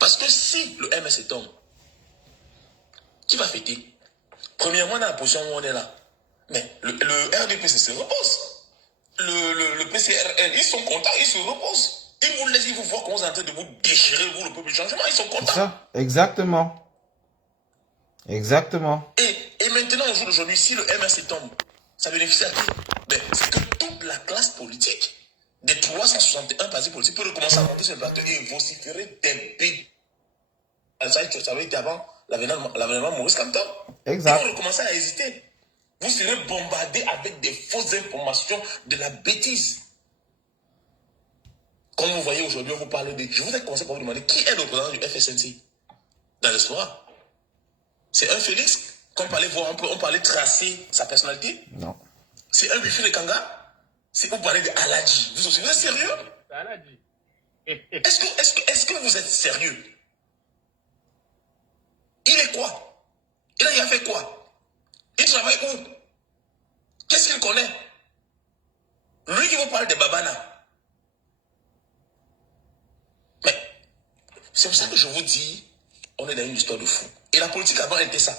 Parce que si le MSC tombe, qui va fêter? Premièrement, dans la position où on est là. Mais le RDPC se repose. Le PCRL, ils sont contents, ils se reposent. Ils vous laissent, ils vous voient comment vous êtes en train de vous déchirer, vous, le peuple du changement, ils sont contents. Ça, exactement. Exactement. Et maintenant, au jour d'aujourd'hui, si le MSC tombe, ça bénéficie à qui? Ben, c'est que toute la classe politique des 361 partis politiques peut recommencer à monter sur le plateau et vociférer des bêtises. Ça avait été avant l'avènement Maurice Kamto. Exact. Ils vont recommencer à hésiter. Vous serez bombardé avec des fausses informations, de la bêtise. Comme vous voyez aujourd'hui, on vous parle de... Je vous ai commencé par vous demander qui est le président du FSNC dans l'histoire. C'est un Félix qu'on parlait voir, on parlait tracer sa personnalité. Non. C'est un Bifi de Kanga. C'est vous parler de Aladji. Vous êtes sérieux? Aladji. Est-ce que vous êtes sérieux? Il est quoi? Il a fait quoi? Il travaille où? Qu'est-ce qu'il connaît? Lui qui vous parle de Babana. Mais c'est pour ça que je vous dis, on est dans une histoire de fou. Et la politique avant était ça.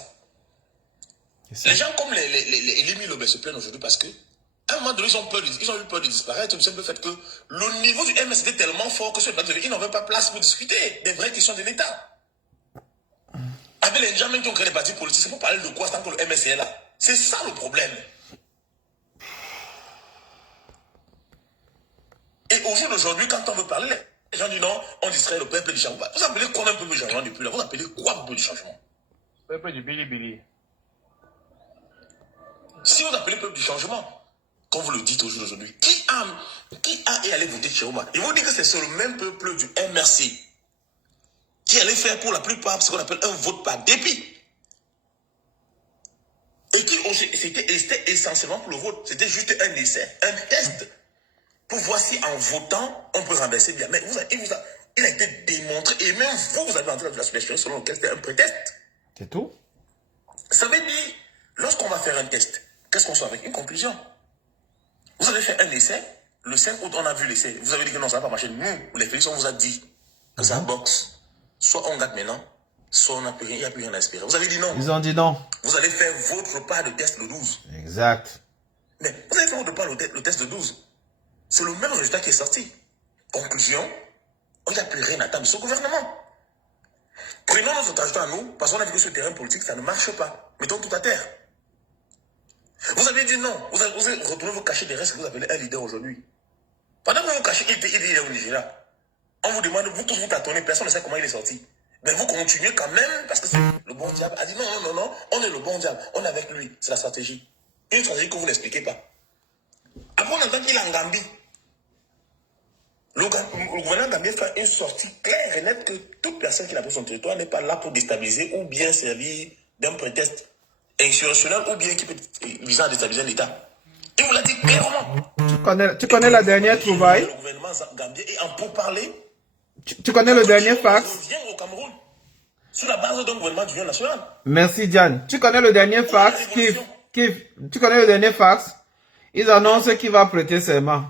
Les gens comme les Lémi Lobé se plaignent aujourd'hui parce que à un moment donné, ils ont eu peur de disparaître, du simple fait que le niveau du MS était tellement fort que sur le plateau, ils n'avaient pas place pour discuter des vraies questions de l'État. Avec les gens même qui ont créé des partis politiques, c'est pour parler de quoi tant que le MS est là. C'est ça le problème. Et au jour d'aujourd'hui, quand on veut parler, les gens disent non, on distrait le peuple du changement. Vous appelez quoi un peuple du changement depuis là? Vous appelez quoi peuple du changement? Peuple du Bilibili. Si vous appelez peuple du changement, comme vous le dites au jour d'aujourd'hui, qui a et allé voter Chiroma? Ils vont dire que c'est le même peuple du MRC qui allait faire pour la plupart ce qu'on appelle un vote par dépit. Et qui c'était essentiellement pour le vote. C'était juste un essai, un test. Pour voir si en votant, on peut renverser bien. Mais il a été démontré, et même vous avez entré dans la situation selon laquelle c'était un prétexte. C'est tout? Ça veut dire, lorsqu'on va faire un test, qu'est-ce qu'on sort avec? Une conclusion. Vous avez fait un essai, le 5 août, on a vu l'essai. Vous avez dit que non, ça va pas marcher. Nous, les Félix, on vous a dit que ça boxe. Soit on gagne maintenant, soit on n'a plus rien, il n'y a plus rien à espérer. Vous avez dit non. Ils ont dit non. Vous allez faire votre part de test le 12. Exact. Mais vous avez fait votre part le test le 12. C'est le même résultat qui est sorti. Conclusion, il n'y a plus rien à attendre de ce gouvernement. Prenons notre trajectoire à nous, parce qu'on a vu que sur le terrain politique, ça ne marche pas. Mettons tout à terre. Vous avez dit non. Vous retournez vous cacher derrière ce que vous appelez un leader aujourd'hui. Pendant que vous vous cachez, il est au Nigeria. On vous demande, vous tous vous tâtonnez, personne ne sait comment il est sorti. Mais vous continuez quand même, parce que le bon diable a dit non, on est le bon diable, on est avec lui. C'est la stratégie. Une stratégie que vous n'expliquez pas. Après, on entend qu'il est en Gambie. Le gouvernement gambien fait une sortie claire et nette que toute personne qui n'a pas son territoire n'est pas là pour déstabiliser ou bien servir d'un prétexte insurrectionnel ou bien qui peut visant à déstabiliser l'État. Il vous l'a dit clairement. Tu connais la dernière trouvaille? Le gouvernement gambien est en pourparlers. Tu connais le dernier fax? Revient au Cameroun sous la base d'un gouvernement d'union nationale. Merci Diane. Tu connais le dernier fax? Tu connais le dernier fax? Ils annoncent qu'il va prêter serment.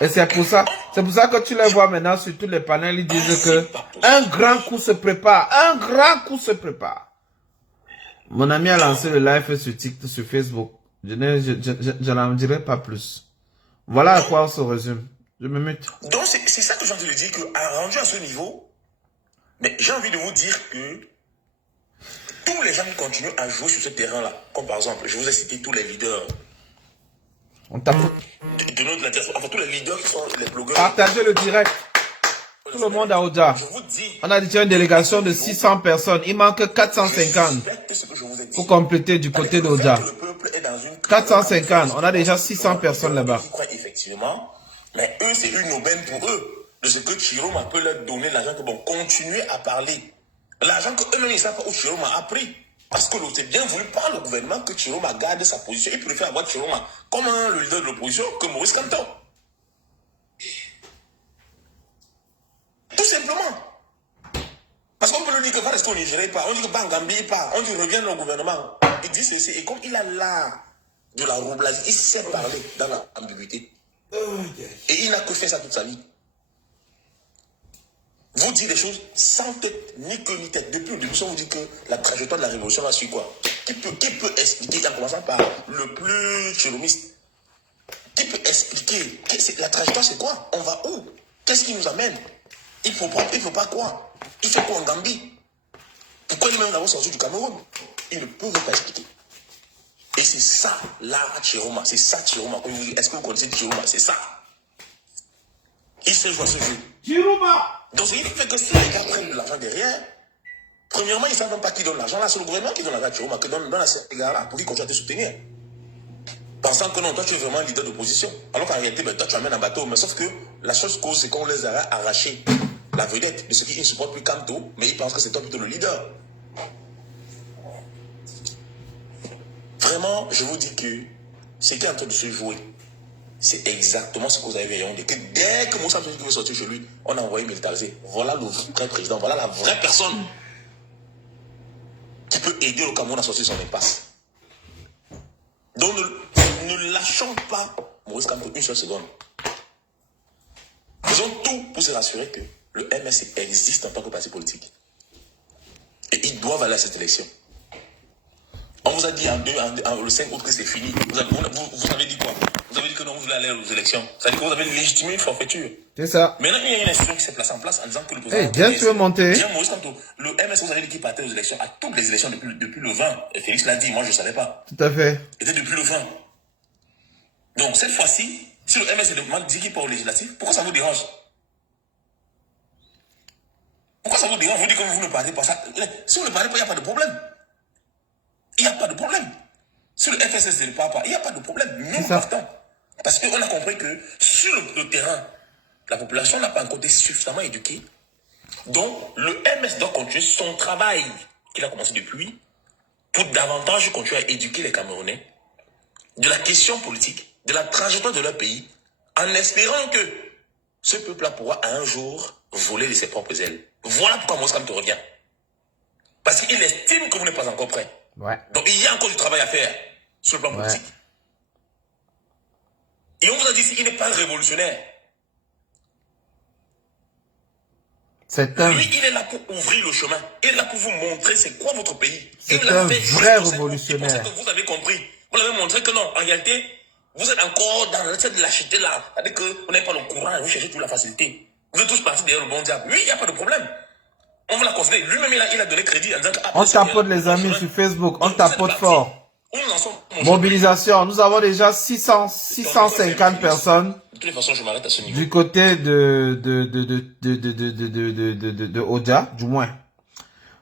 Et c'est pour ça que tu les vois maintenant sur tous les panels, ils disent que un grand coup se prépare. Un grand coup se prépare. Mon ami a lancé le live sur TikTok, sur Facebook. Je n'en dirai pas plus. Voilà à quoi on se résume. Je me mute. Donc c'est ça que j'ai envie de dire, que rendu à ce niveau, mais j'ai envie de vous dire que tous les gens qui continuent à jouer sur ce terrain-là, comme par exemple, je vous ai cité tous les leaders. On tapote. Enfin, tous les leaders qui sont les blogueurs. Partagez le direct. Tout le monde à Oja. On a déjà une délégation de 600 personnes. Il manque 450 pour compléter du côté d'Oja. 450. On a déjà 600 personnes là-bas. Effectivement. Mais eux, c'est une aubaine pour eux. De ce que Chiroma peut leur donner l'argent que bon, continuer à parler. L'argent qu'eux-mêmes ne savent pas où Chiroma a pris. Parce que c'est bien voulu par le gouvernement que Chiroma garde sa position. Il préfère avoir Chiroma comme le leader de l'opposition que Maurice Kamto. Tout simplement. Parce qu'on peut lui dire que va rester au Nigeria, pas. On dit que Bangambie, pas. On dit revient au gouvernement. Il dit ceci. Et comme il a l'art de la roublagie, il sait parler dans l'ambiguïté. Et il n'a que fait ça toute sa vie. vous dit des choses sans tête, ni queue, ni tête. Depuis le début, on vous dit que la trajectoire de la révolution va suivre quoi? Qui peut expliquer, en commençant par le plus chelomiste, qui peut expliquer la trajectoire, c'est quoi? On va où? Qu'est-ce qui nous amène? Il faut pas quoi? Il fait quoi en Gambie? Pourquoi nous-mêmes nous avons sorti du Cameroun? Ils ne peuvent pas expliquer. Et c'est ça, l'art Chiroma. C'est ça, Chiroma. Est-ce que vous connaissez Chiroma? C'est ça. Il sait jouer à ce jeu. Chiroma! Donc, il fait que si les gars prennent de l'argent derrière, premièrement, ils ne savent même pas qui donne l'argent. Là, c'est le gouvernement qui donne l'argent à Chiroma, qui donne à ces gars-là pour qu'ils continuent à te soutenir. Pensant que non, toi, tu es vraiment un leader d'opposition. Alors qu'en réalité, toi, tu amènes un bateau. Mais sauf que la chose cause, c'est qu'on les a arraché la vedette de ceux qui ne supportent plus Kanto, mais ils pensent que c'est toi plutôt le leader. Vraiment, je vous dis que ce qui est en train de se jouer, c'est exactement ce que vous avez vu. Que dès que Moussa veut sortir chez lui, on a envoyé militariser. Voilà le vrai président, voilà la vraie personne qui peut aider le Cameroun à sortir son impasse. Donc ne lâchons pas Maurice Kamto une seule seconde. Faisons tout pour se rassurer que le MSC existe en tant que parti politique. Et ils doivent aller à cette élection. On vous a dit le 5 août que c'est fini. Vous avez dit quoi? Vous avez dit que non, vous voulez aller aux élections. Ça veut dire que vous avez légitimé une forfaiture. C'est ça. Maintenant, il y a une institution qui s'est placée en place en disant que le président... Hey, bien, tu veux monter? Bien, Maurice Kamto, le MS, vous avez dit qu'il partait aux élections, à toutes les élections depuis le 20. Et Félix l'a dit, moi je ne savais pas. Tout à fait. C'était depuis le 20. Donc, cette fois-ci, si le MS dit qu'il part au législatif, pourquoi ça vous dérange? Pourquoi ça vous dérange? Vous dites que vous ne partez pas ça. Si vous ne partez pas, il n'y a pas de problème. Il n'y a pas de problème. Si le FSS ne part pas, il n'y a pas de problème. Nous partons. Parce qu'on a compris que sur le terrain, la population n'a pas encore été suffisamment éduquée. Donc, le MS doit continuer son travail qu'il a commencé depuis pour davantage continuer à éduquer les Camerounais de la question politique, de la trajectoire de leur pays, en espérant que ce peuple-là pourra un jour voler de ses propres ailes. Voilà pourquoi Maurice Kamto revient. Parce qu'il estime que vous n'êtes pas encore prêt. Ouais. Donc il y a encore du travail à faire sur le plan politique. Et on vous a dit qu'il n'est pas révolutionnaire. Lui, il est là pour ouvrir le chemin. Il est là pour vous montrer c'est quoi votre pays. C'est un vrai révolutionnaire. Que vous avez compris. Vous l'avez montré que non, en réalité, vous êtes encore dans cette lâcheté-là. C'est-à-dire que vous n'avez pas le courage, vous cherchez toute la facilité. Vous êtes tous partis derrière le bon diable. Lui, il n'y a pas de problème. On va la considérer. Lui-même, il a donné crédit en disant que... On tapote les amis sur Facebook. On tapote fort. Mobilisation. Nous avons déjà 650 personnes. De toutes les façons, je m'arrête à ce niveau. Du côté de Oja, du moins.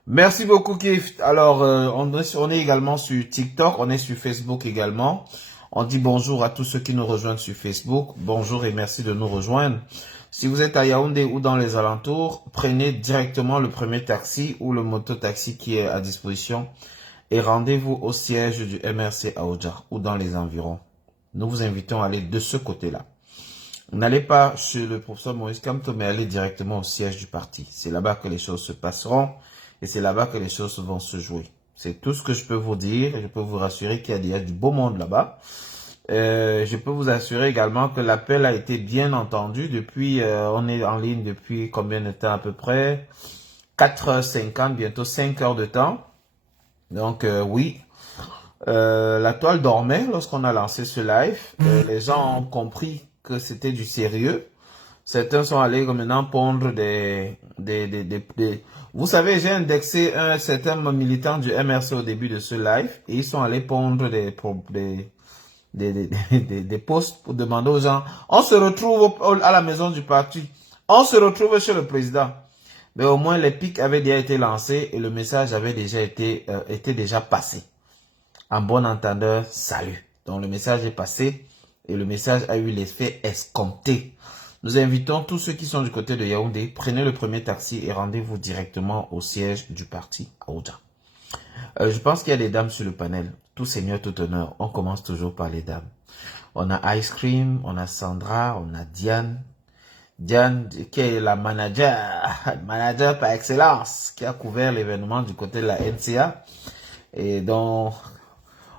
Merci beaucoup, Kif. Alors, on est également sur TikTok. On est sur Facebook également. On dit bonjour à tous ceux qui nous rejoignent sur Facebook. Bonjour et merci de nous rejoindre. Si vous êtes à Yaoundé ou dans les alentours, prenez directement le premier taxi ou le moto-taxi qui est à disposition et rendez-vous au siège du MRC à Oja ou dans les environs. Nous vous invitons à aller de ce côté-là. N'allez pas chez le professeur Maurice Kamto, mais allez directement au siège du parti. C'est là-bas que les choses se passeront et c'est là-bas que les choses vont se jouer. C'est tout ce que je peux vous dire. Je peux vous rassurer qu'il y a du beau monde là-bas. Je peux vous assurer également que l'appel a été bien entendu depuis, on est en ligne depuis combien de temps à peu près? 4h50, bientôt 5 heures de temps. Donc oui, la toile dormait lorsqu'on a lancé ce live. Les gens ont compris que c'était du sérieux. Certains sont allés maintenant pondre Vous savez, j'ai indexé un certain militant du MRC au début de ce live et ils sont allés pondre des posts pour demander aux gens, on se retrouve à la maison du parti, on se retrouve chez le président. Mais au moins les pics avaient déjà été lancés et le message avait déjà été déjà passé. En bon entendeur, salut. Donc le message est passé et le message a eu l'effet escompté. Nous invitons tous ceux qui sont du côté de Yaoundé, prenez le premier taxi et rendez-vous directement au siège du parti à Oja. Je pense qu'il y a des dames sur le panel. Tout seigneur, tout honneur. On commence toujours par les dames. On a Ice Cream, on a Sandra, on a Diane. Diane, qui est la manager par excellence, qui a couvert l'événement du côté de la NCA. Et donc,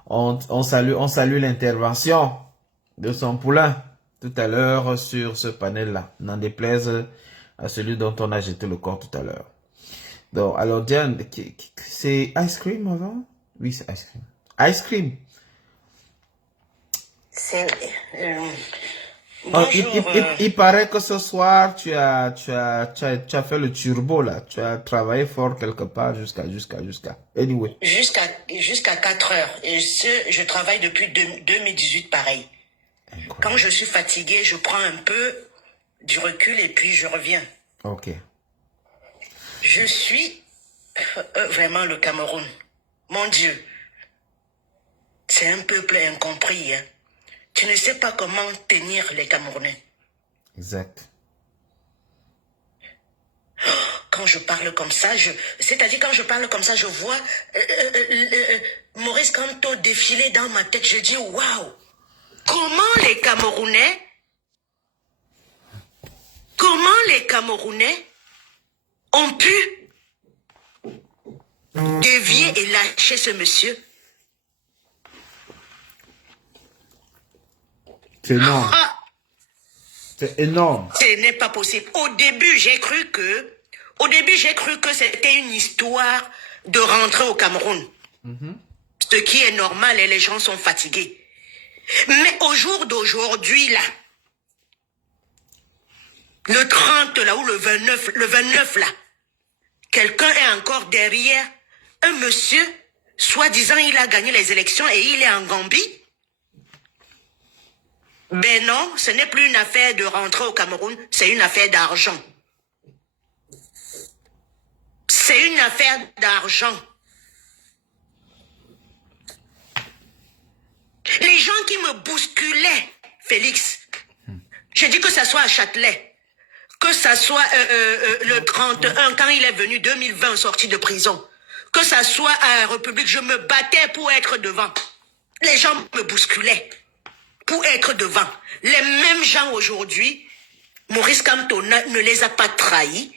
on salue l'intervention de son poulain tout à l'heure sur ce panel-là. N'en déplaise à celui dont on a jeté le corps tout à l'heure. Donc, alors Diane, c'est ice cream avant? Oui, c'est ice cream. Ice cream. C'est... Oh, bonjour. il paraît que ce soir, tu as fait le turbo, là. Tu as travaillé fort quelque part jusqu'à. Anyway. Jusqu'à 4 heures. Et je travaille depuis 2018 pareil. Incroyable. Quand je suis fatiguée, je prends un peu du recul et puis je reviens. Ok. Je suis vraiment le Cameroun. Mon Dieu. C'est un peuple incompris, hein. Tu ne sais pas comment tenir les Camerounais. Exact. Quand je parle comme ça, c'est-à-dire quand je parle comme ça, je vois Maurice Kamto défiler dans ma tête. Je dis, waouh, comment les Camerounais ont pu dévier et lâcher ce monsieur? C'est énorme. Ah, C'est énorme. ce n'est pas possible. Au début, j'ai cru que c'était une histoire de rentrer au Cameroun. Ce qui est normal et les gens sont fatigués. Mais au jour d'aujourd'hui, là, le 30 là ou le 29 là, quelqu'un est encore derrière un monsieur, soi-disant il a gagné les élections et il est en Gambie. Ben non, ce n'est plus une affaire de rentrer au Cameroun, c'est une affaire d'argent. C'est une affaire d'argent. Les gens qui me bousculaient, Félix, j'ai dit que ça soit à Châtelet, que ça soit le 31, quand il est venu, 2020, sorti de prison, que ça soit à République, je me battais pour être devant. Les gens me bousculaient pour être devant. Les mêmes gens aujourd'hui, Maurice Kamto ne les a pas trahis.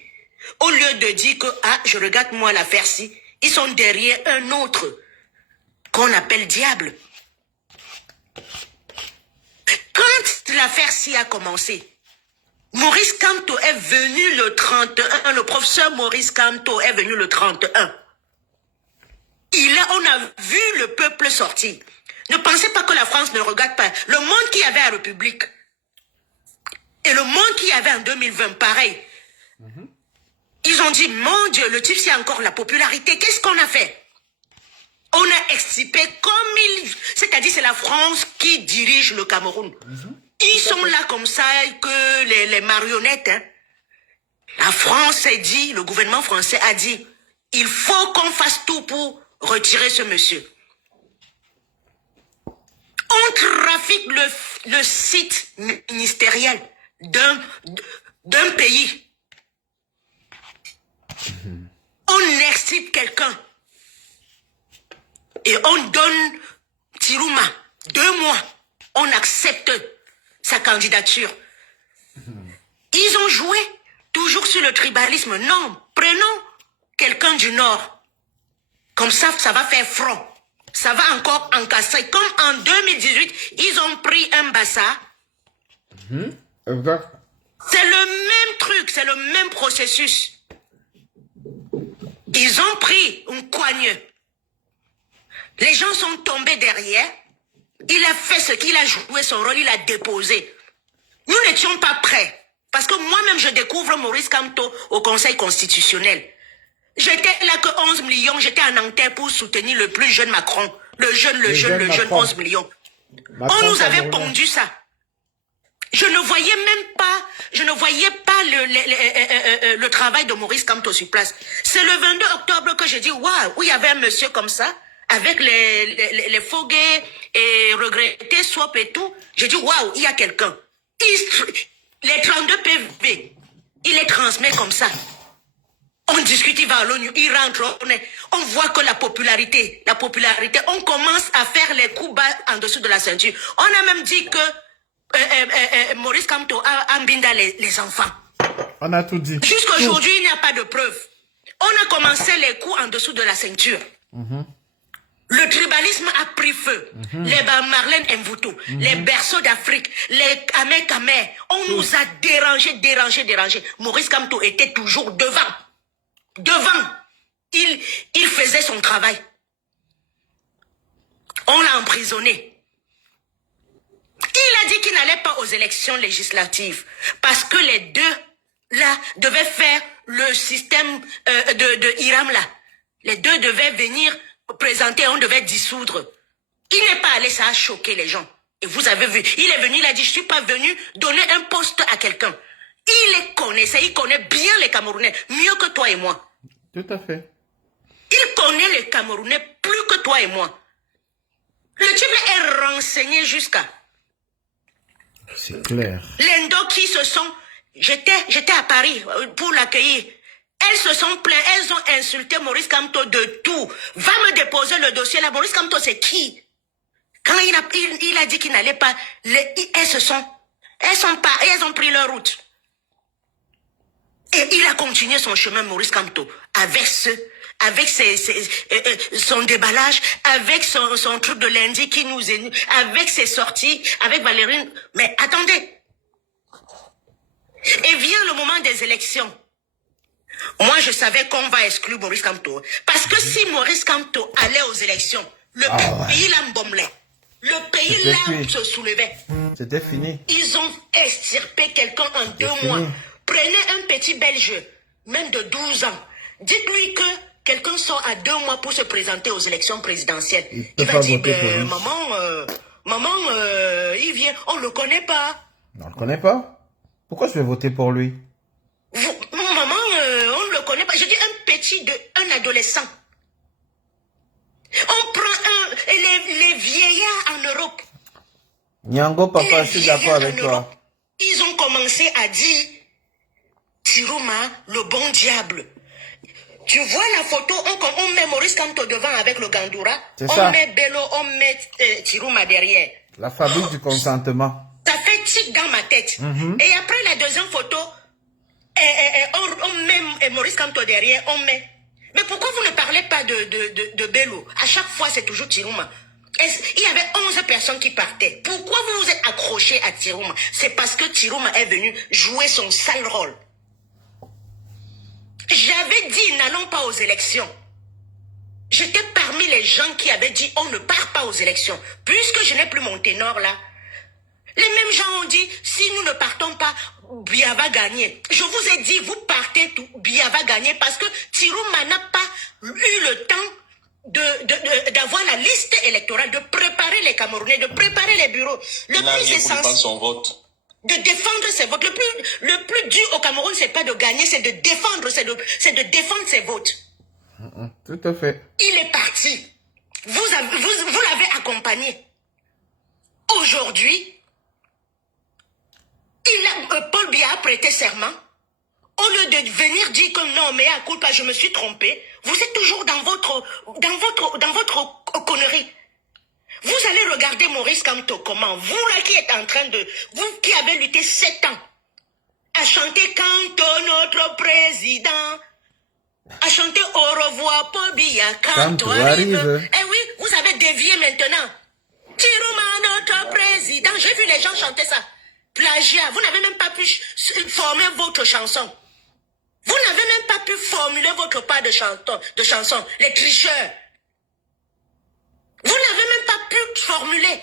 Au lieu de dire que, ah, je regarde moi l'affaire-ci, ils sont derrière un autre qu'on appelle diable. Quand l'affaire-ci a commencé, Maurice Kamto est venu le 31, le professeur Maurice Kamto est venu le 31. On a vu le peuple sortir. Ne pensez pas que la France ne regarde pas. Le monde qu'il y avait à la République et le monde qu'il y avait en 2020, pareil. Ils ont dit, mon Dieu, le type, c'est encore la popularité. Qu'est-ce qu'on a fait? On a extirpé c'est-à-dire c'est la France qui dirige le Cameroun. Ils sont là comme ça que les marionnettes. Hein. La France a dit, le gouvernement français a dit, il faut qu'on fasse tout pour retirer ce monsieur. On trafique le site ministériel d'un pays. On excite quelqu'un. Et on donne Tirouma 2 mois. On accepte sa candidature. Ils ont joué toujours sur le tribalisme. Non, prenons quelqu'un du Nord. Comme ça va faire front. Ça va encore encastrer. Comme en 2018, ils ont pris un Bassa. Exact. C'est le même truc, c'est le même processus. Ils ont pris un coigneux. Les gens sont tombés derrière. Il a fait ce qu'il a joué son rôle, il a déposé. Nous n'étions pas prêts. Parce que moi-même, je découvre Maurice Kamto au Conseil constitutionnel. J'étais là que 11 millions, j'étais en Nanterre pour soutenir le plus jeune Macron. Le jeune, 11 millions. Macron, on nous avait pondu ça. Je ne voyais pas le travail de Maurice Kamto sur place. C'est le 22 octobre que j'ai dit, waouh, où il y avait un monsieur comme ça, avec les foguets et regrettés, swap et tout. J'ai dit, waouh, il y a quelqu'un. Les 32 PV, il les transmet comme ça. On discute, il va à l'ONU, il rentre, on voit que la popularité, on commence à faire les coups bas en dessous de la ceinture. On a même dit que Maurice Kamto a embinda les enfants. On a tout dit. Jusqu'à aujourd'hui, il n'y a pas de preuves. On a commencé les coups en dessous de la ceinture. Le tribalisme a pris feu. Les Marlène Mvuto, les berceaux d'Afrique, les Kamé, on nous a dérangé. Maurice Kamto était toujours devant. Il faisait son travail. On l'a emprisonné. Il a dit qu'il n'allait pas aux élections législatives parce que les deux là devaient faire le système de Hiram là. Les deux devaient venir présenter, on devait dissoudre. Il n'est pas allé, ça a choqué les gens. Et vous avez vu, il est venu, il a dit, je suis pas venu donner un poste à quelqu'un. Il les connaissait, il connaît bien les Camerounais, mieux que toi et moi. Tout à fait. Il connaît les Camerounais plus que toi et moi. Le type est renseigné jusqu'à... C'est clair. Les Ndo qui se sont... J'étais à Paris pour l'accueillir. Elles se sont plaintes, elles ont insulté Maurice Kamto de tout. Va me déposer le dossier là. Maurice Kamto, c'est qui? Quand il a dit qu'il n'allait pas, elles ont pris leur route. Et il a continué son chemin, Maurice Kamto, avec son déballage, avec son truc de lundi qui nous est, avec ses sorties, avec Valérine. Mais attendez. Et vient le moment des élections. Moi, je savais qu'on va exclure Maurice Kamto. Parce que si Maurice Kamto allait aux élections, le pays l'embomblait. Le pays là se soulevait. C'était fini. Ils ont extirpé quelqu'un en 2 mois. Prenez un petit Belge, même de 12 ans. Dites-lui que quelqu'un sort à 2 mois pour se présenter aux élections présidentielles. Il va dire, maman, il vient, on ne le connaît pas. On ne le connaît pas? Pourquoi je vais voter pour lui? Maman, on ne le connaît pas. Je dis un adolescent. On prend les vieillards en Europe. Nyango, papa, je suis d'accord avec toi. Ils ont commencé à dire, Tiruma, le bon diable. Tu vois la photo, on met Maurice Kamto devant avec le Gandoura. On met Bello, on met Tiruma derrière. La fabrique du consentement. Ça fait tic dans ma tête. Et après la deuxième photo, on met Maurice Kamto derrière, on met. Mais pourquoi vous ne parlez pas de Bello? À chaque fois, c'est toujours Tiruma. Il y avait 11 personnes qui partaient. Pourquoi vous vous êtes accrochés à Tiruma? C'est parce que Tiruma est venu jouer son sale rôle. J'avais dit, n'allons pas aux élections. J'étais parmi les gens qui avaient dit, on ne part pas aux élections. Puisque je n'ai plus mon ténor là. Les mêmes gens ont dit, si nous ne partons pas, Biya va gagner. Je vous ai dit, vous partez tout, Biya va gagner parce que Tiruma n'a pas eu le temps d'avoir la liste électorale, de préparer les Camerounais, de préparer les bureaux. Le plus essentiel, son vote. De défendre ses votes. Le plus dur au Cameroun, c'est pas de gagner, c'est de défendre, c'est de défendre ses votes. Tout à fait. Il est parti. Vous l'avez accompagné. Aujourd'hui, Paul Biya a prêté serment. Au lieu de venir dire que non, mais à culpa, je me suis trompé, vous êtes toujours dans votre connerie. Vous allez regarder Maurice Kamto comment, vous là qui êtes en train de, vous qui avez lutté 7 ans, à chanter Kamto notre président, à chanter au revoir Paul Biya, Kamto arrive. Eh oui, vous avez dévié maintenant. Tiruma notre président, j'ai vu les gens chanter ça. Plagiat, vous n'avez même pas pu former votre chanson. Vous n'avez même pas pu formuler votre part de chanson, les tricheurs. Vous n'avez même pas pu formuler.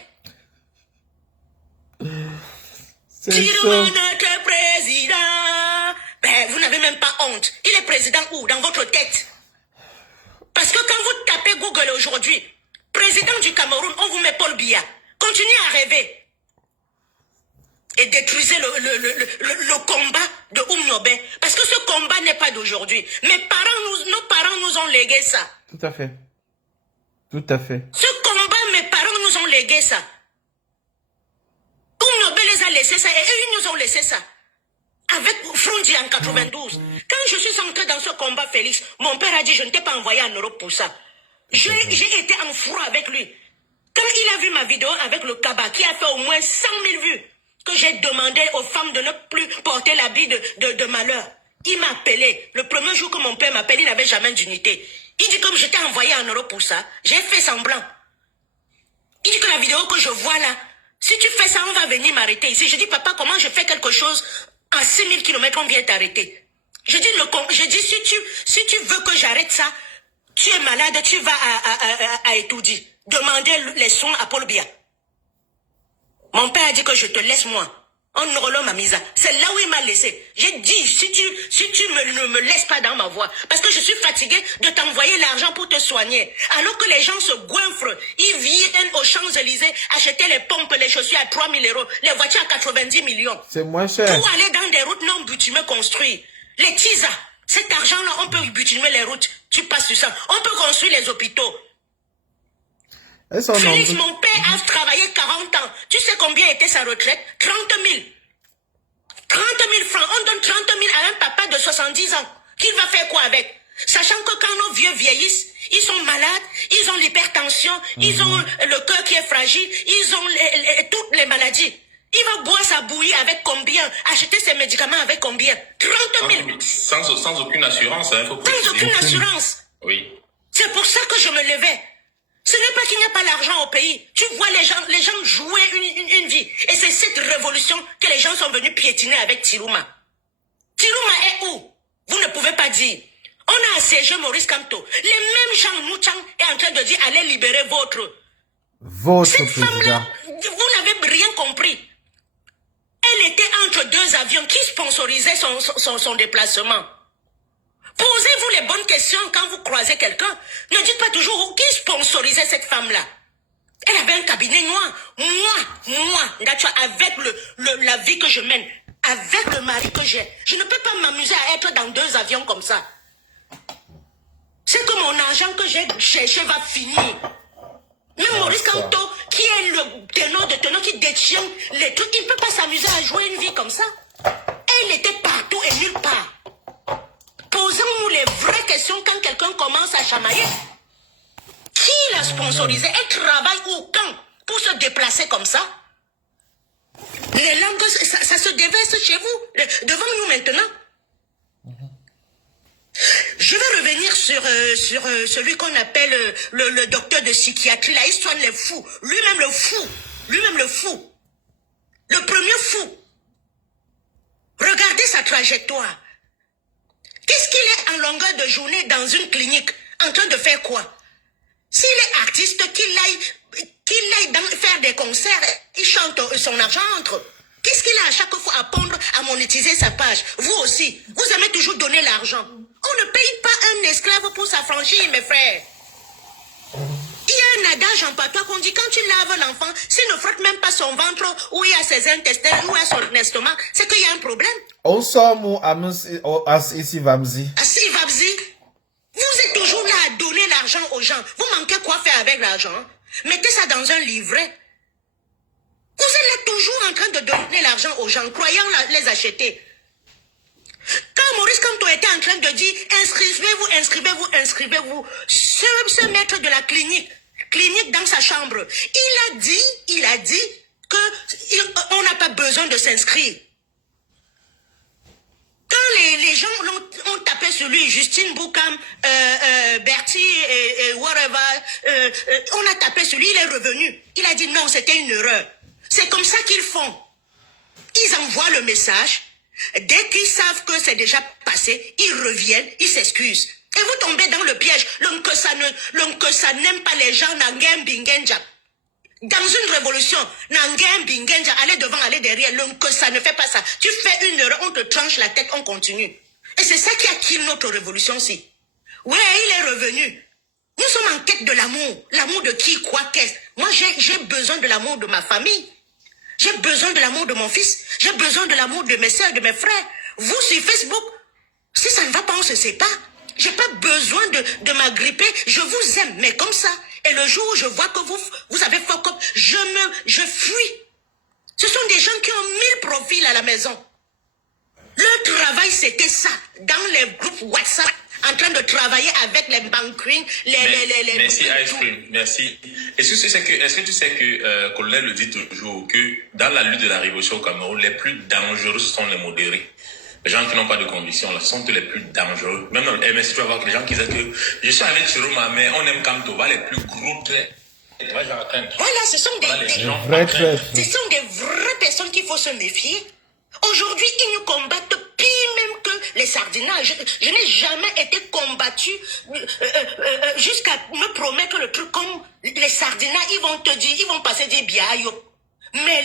Tiruma notre président. Ben, vous n'avez même pas honte. Il est président où? Dans votre tête. Parce que quand vous tapez Google aujourd'hui, président du Cameroun, on vous met Paul Biya. Continuez à rêver. Et détruisez le combat de Oumnobé. Parce que ce combat n'est pas d'aujourd'hui. Nos parents nous ont légué ça. Tout à fait. Tout à fait. Ce combat, mes parents nous ont légué ça. Oumnobé les a laissé ça et eux, ils nous ont laissé ça. Avec Frondi en 92. Quand je suis entré dans ce combat, Félix, mon père a dit, je ne t'ai pas envoyé en Europe pour ça. J'ai été en froid avec lui. Quand il a vu ma vidéo avec le Kaba, qui a fait au moins 100 000 vues, que j'ai demandé aux femmes de ne plus porter l'habit de malheur. Il m'a appelé. Le premier jour que mon père m'appelle, il n'avait jamais d'unité. Il dit comme je t'ai envoyé en Europe pour ça, j'ai fait semblant. Il dit que la vidéo que je vois là, si tu fais ça, on va venir m'arrêter ici. Je dis, papa, comment je fais quelque chose à 6000 km, on vient t'arrêter. Je dis, si tu veux que j'arrête ça, tu es malade, tu vas à Etoudi. Demandez les soins à Paul Biya. Mon père a dit que je te laisse moi. En Norolo Mamisa. C'est là où il m'a laissé. J'ai dit, si tu ne me laisses pas dans ma voie, parce que je suis fatiguée de t'envoyer l'argent pour te soigner. Alors que les gens se goinfrent, ils viennent aux Champs-Élysées acheter les pompes, les chaussures à 3000 €, les voitures à 90 millions. C'est moins cher. Pour aller dans des routes non bitumées construites. Les TISA, cet argent-là, on peut bitumer les routes. Tu passes sur ça. On peut construire les hôpitaux. Félix, mon père a travaillé 40 ans. Tu sais combien était sa retraite? 30 000. 30 000 francs. On donne 30 000 à un papa de 70 ans. Qu'il va faire quoi avec? Sachant que quand nos vieux vieillissent, ils sont malades, ils ont l'hypertension, ils ont le cœur qui est fragile, ils ont toutes les maladies. Il va boire sa bouillie avec combien? Acheter ses médicaments avec combien? 30 000. Sans aucune assurance, hein, faut sans aucune assurance. Oui. C'est pour ça que je me levais. Ce n'est pas qu'il n'y a pas d'argent au pays. Tu vois les gens jouer une vie. Et c'est cette révolution que les gens sont venus piétiner avec Tirouma. Tirouma est où? Vous ne pouvez pas dire. On a assiégé Maurice Kamto. Les mêmes gens, Mouchang, est en train de dire allez libérer votre cette femme-là, vous n'avez rien compris. Elle était entre deux avions. Qui sponsorisait son déplacement? Posez-vous les bonnes questions quand vous croisez quelqu'un. Ne dites pas toujours qui sponsorisait cette femme-là. Elle avait un cabinet noir. Moi, avec la vie que je mène, avec le mari que j'ai, je ne peux pas m'amuser à être dans deux avions comme ça. C'est que mon argent que j'ai cherché va finir. Même Maurice Kamto, qui est le tenant qui détient les trucs, il ne peut pas s'amuser à jouer une vie comme ça. Elle était partout et nulle part. Posons-nous les vraies questions quand quelqu'un commence à chamailler. Qui l'a sponsorisé? Elle travaille où, quand? Pour se déplacer comme ça? Les langues, ça se déverse chez vous, devant nous maintenant. Je vais revenir sur celui qu'on appelle le docteur de psychiatrie. Là, il soigne les fous. Lui-même le fou. Le premier fou. Regardez sa trajectoire. Qu'est-ce qu'il est en longueur de journée dans une clinique? En train de faire quoi? S'il est artiste, qu'il aille faire des concerts, il chante, son argent entre. Qu'est-ce qu'il a à chaque fois à pondre, à monétiser sa page? Vous aussi, vous aimez toujours donner l'argent. On ne paye pas un esclave pour s'affranchir, mes frères. Il y a un adage en patois qu'on dit quand tu laves l'enfant, s'il ne frotte même pas son ventre, ou il y a ses intestins, ou il y a son estomac, c'est qu'il y a un problème. On sort ici Vamzi. Assis Vamzi, vous êtes toujours là à donner l'argent aux gens. Vous manquez quoi faire avec l'argent? Mettez ça dans un livret. Vous êtes là toujours en train de donner l'argent aux gens, croyant les acheter. Quand Maurice Kamto était en train de dire inscrivez-vous, ce maître de la clinique dans sa chambre, il a dit qu'on n'a pas besoin de s'inscrire. Quand les gens ont tapé sur lui, Justine Boukam, Bertie et whatever, on a tapé sur lui, il est revenu. Il a dit non, c'était une erreur. C'est comme ça qu'ils font. Ils envoient le message. Dès qu'ils savent que c'est déjà passé, ils reviennent, ils s'excusent. Et vous tombez dans le piège. L'homme que ça n'aime pas les gens, Nangem Bingenja. Dans une révolution, Nangem Bingenja, aller devant, aller derrière, l'homme que ça ne fait pas ça. Tu fais une erreur, on te tranche la tête, on continue. Et c'est ça qui a kill notre révolution-ci. Ouais, il est revenu. Nous sommes en quête de l'amour. L'amour de qui, quoi, qu'est-ce? Moi, j'ai besoin de l'amour de ma famille. J'ai besoin de l'amour de mon fils. J'ai besoin de l'amour de mes soeurs, de mes frères. Vous, sur Facebook, si ça ne va pas, on se sépare. J'ai pas besoin de m'agripper. Je vous aime, mais comme ça. Et le jour où je vois que vous avez fuck up, je fuis. Ce sont des gens qui ont 1000 profils à la maison. Leur travail, c'était ça. Dans les groupes WhatsApp, en train de travailler avec les banqueries, Merci Ice Cream, merci. Est-ce que tu sais que Colonel le dit toujours que dans la lutte de la révolution au Cameroun, les plus dangereux ce sont les modérés. Les gens qui n'ont pas de conviction, là, sont les plus dangereux. Même dans le MS, tu vas voir que les gens qui disent que je suis avec Chiro, ma mère, on aime Kamtova, les plus gros traits. Voilà, ce sont Voilà, les gens Vrai après. trait. ce sont des vraies personnes qu'il faut se méfier. Aujourd'hui, ils nous combattent pire même que les sardinages. Je n'ai jamais été combattu jusqu'à me promettre le truc comme les sardinages. Ils vont te dire, ils vont passer des biaillots. Mais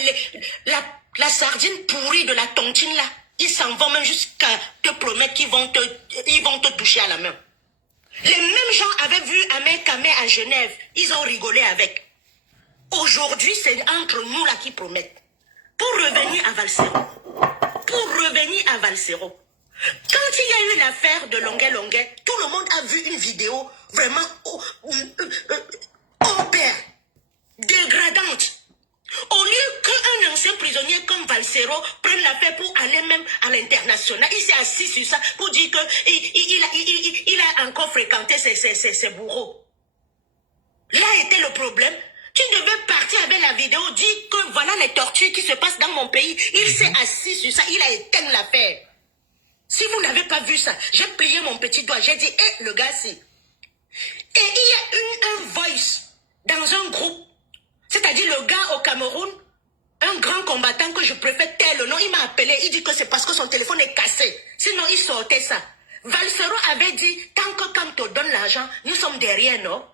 la sardine pourrie de la tontine là, ils s'en vont même jusqu'à te promettre qu'ils vont te toucher à la main. Les mêmes gens avaient vu Ahmed Kamé à Genève. Ils ont rigolé avec. Aujourd'hui, c'est entre nous là qui promettent. Pour revenir à Valsero. Quand il y a eu l'affaire de Longuet, tout le monde a vu une vidéo vraiment père, dégradante. Au lieu qu'un ancien prisonnier comme Valsero prenne l'affaire pour aller même à l'international, il s'est assis sur ça pour dire qu'il a encore fréquenté ses bourreaux. Là était le problème. Tu devais partir avec la vidéo, dire que voilà les tortures qui se passent dans mon pays. Il s'est assis sur ça, il a éteint l'affaire. Si vous n'avez pas vu ça, j'ai plié mon petit doigt, j'ai dit, hé, le gars, si. Et il y a un voice dans un groupe, c'est-à-dire le gars au Cameroun, un grand combattant que je préfère taire le nom, il m'a appelé, il dit que c'est parce que son téléphone est cassé. Sinon, il sortait ça. Valsero avait dit, tant que Kamto donne l'argent, nous sommes derrière, non?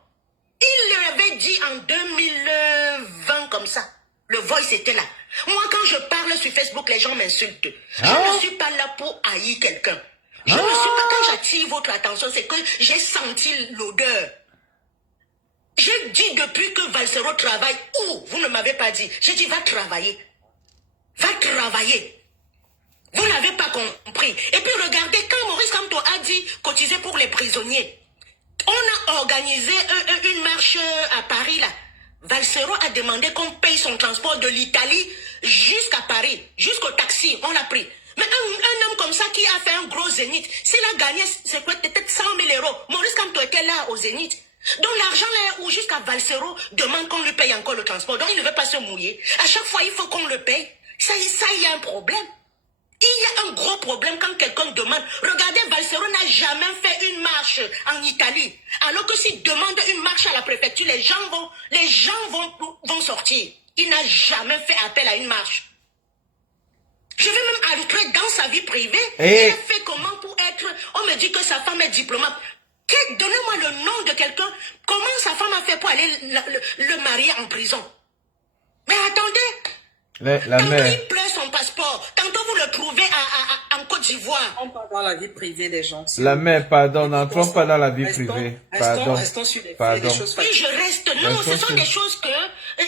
Il l'avait dit en 2020 comme ça. Le voice était là. Moi, quand je parle sur Facebook, les gens m'insultent. Je ne suis pas là pour haïr quelqu'un. Je ne suis pas, quand j'attire votre attention, c'est que j'ai senti l'odeur. J'ai dit depuis que Valsero travaille, où vous ne m'avez pas dit. J'ai dit, va travailler. Va travailler. Vous n'avez pas compris. Et puis regardez, quand Maurice Kamto a dit cotiser pour les prisonniers, on a organisé une marche à Paris là. Valsero a demandé qu'on paye son transport de l'Italie jusqu'à Paris, jusqu'au taxi, on l'a pris. Mais un homme comme ça qui a fait un gros zénith, s'il a gagné, c'est peut-être 100 000 euros. Maurice Kamto était là au zénith. Donc l'argent là où jusqu'à Valsero demande qu'on lui paye encore le transport. Donc il ne veut pas se mouiller. À chaque fois, il faut qu'on le paye. Ça, il y a un problème. Il y a un gros problème quand quelqu'un demande. Regardez, Valsero n'a jamais fait une marche en Italie. Alors que s'il demande une marche à la préfecture, les gens vont sortir. Il n'a jamais fait appel à une marche. Je vais même entrer dans sa vie privée. Il a fait comment pour être... On me dit que sa femme est diplomate. Donnez-moi le nom de quelqu'un. Comment sa femme a fait pour aller le marier en prison? Mais attendez. Tantôt il pleure son passeport. Tantôt vous le trouvez en Côte d'Ivoire. On parle dans la vie privée des gens. La mère, pardon, n'entrons pas dans la vie privée. Pardon. Restons sur les Pardon. des choses Oui, factuelles. je reste. Non, ce sont des choses que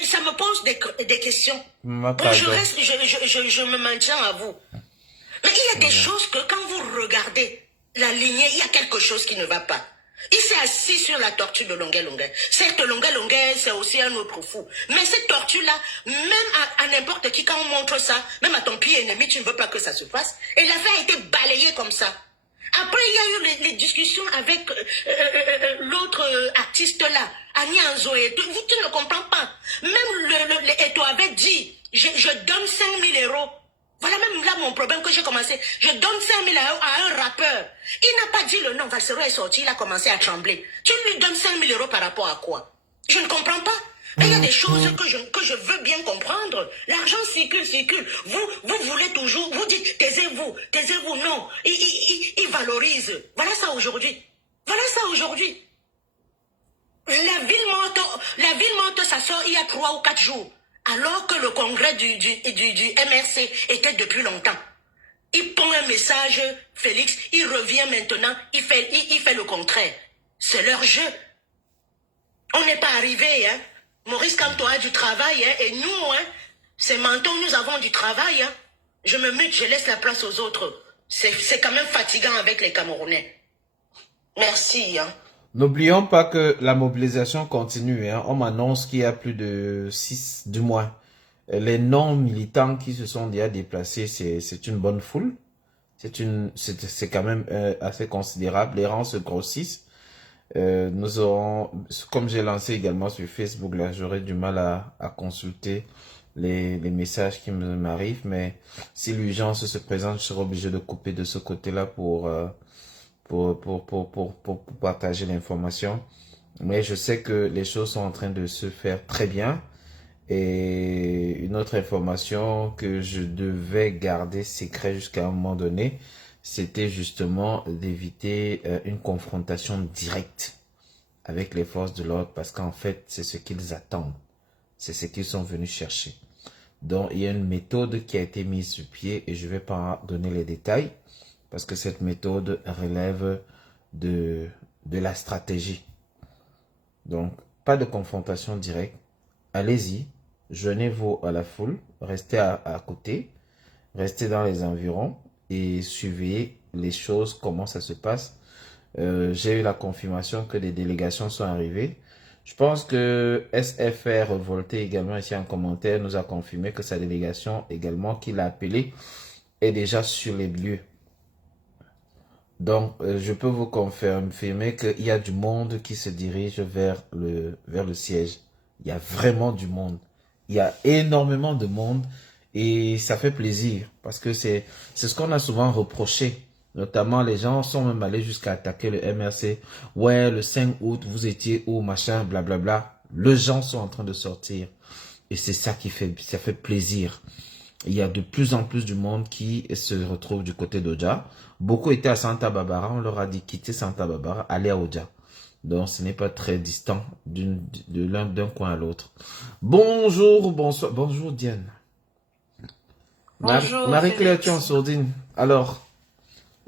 ça me pose des questions. Bon, je reste, je me maintiens à vous. Mais il y a des choses que quand vous regardez la lignée, il y a quelque chose qui ne va pas. Il s'est assis sur la tortue de Longuet. Certes, Longuet, c'est aussi un autre fou. Mais cette tortue-là, même à n'importe qui, quand on montre ça, même à ton pied ennemi, tu ne veux pas que ça se fasse. Et l'affaire a été balayée comme ça. Après, il y a eu les discussions avec l'autre artiste-là, Annie Anzoé. Tu ne comprends pas. Même Eto avait dit, je donne 5 000 euros. Voilà même là mon problème que j'ai commencé. Je donne 5 000 euros à un rappeur. Il n'a pas dit le nom. Valsero est sorti, il a commencé à trembler. Tu lui donnes 5 000 euros par rapport à quoi? Je ne comprends pas. Mais il y a des choses que je veux bien comprendre. L'argent circule. Vous voulez toujours, vous dites, taisez-vous, non. Il valorise. Voilà ça aujourd'hui. La ville morte, ça sort il y a 3 ou 4 jours. Alors que le congrès du MRC était depuis longtemps. Il pond un message, Félix, il revient maintenant, il fait le contraire. C'est leur jeu. On n'est pas arrivé, hein. Maurice Kamto a du travail, hein, et nous, hein, ces mentons, nous avons du travail, hein. Je me mute, je laisse la place aux autres. C'est quand même fatigant avec les Camerounais. Merci, hein. N'oublions pas que la mobilisation continue. Hein. On m'annonce qu'il y a plus de 6 du moins. Les non-militants qui se sont déjà déplacés, c'est une bonne foule. C'est quand même assez considérable. Les rangs se grossissent. Nous aurons, comme j'ai lancé également sur Facebook, là, j'aurai du mal à consulter les messages qui m'arrivent, mais si l'urgence se présente, je serai obligé de couper de ce côté-là pour partager l'information. Mais je sais que les choses sont en train de se faire très bien. Et une autre information que je devais garder secret jusqu'à un moment donné, c'était justement d'éviter une confrontation directe avec les forces de l'ordre, parce qu'en fait, c'est ce qu'ils attendent. C'est ce qu'ils sont venus chercher. Donc, il y a une méthode qui a été mise sur pied et je ne vais pas donner les détails parce que cette méthode relève de la stratégie. Donc, pas de confrontation directe. Allez-y, joignez-vous à la foule, restez à côté, restez dans les environs et suivez les choses, comment ça se passe. J'ai eu la confirmation que des délégations sont arrivées. Je pense que SFR Revolté également ici en commentaire nous a confirmé que sa délégation également qu'il a appelée est déjà sur les lieux. Donc je peux vous confirmer qu'il y a du monde qui se dirige vers le siège. Il y a vraiment du monde. Il y a énormément de monde et ça fait plaisir parce que c'est ce qu'on a souvent reproché. Notamment, les gens sont même allés jusqu'à attaquer le MRC. Ouais, le 5 août, vous étiez où, machin, blablabla. Les gens sont en train de sortir. Et c'est ça ça fait plaisir. Il y a de plus en plus du monde qui se retrouve du côté d'Odja. Beaucoup étaient à Santa Barbara. On leur a dit quitter Santa Barbara, aller à Odja. Donc, ce n'est pas très distant d'un coin à l'autre. Bonjour, bonsoir. Bonjour, Diane. Bonjour, Marie-Claire, tu es en sourdine. Alors...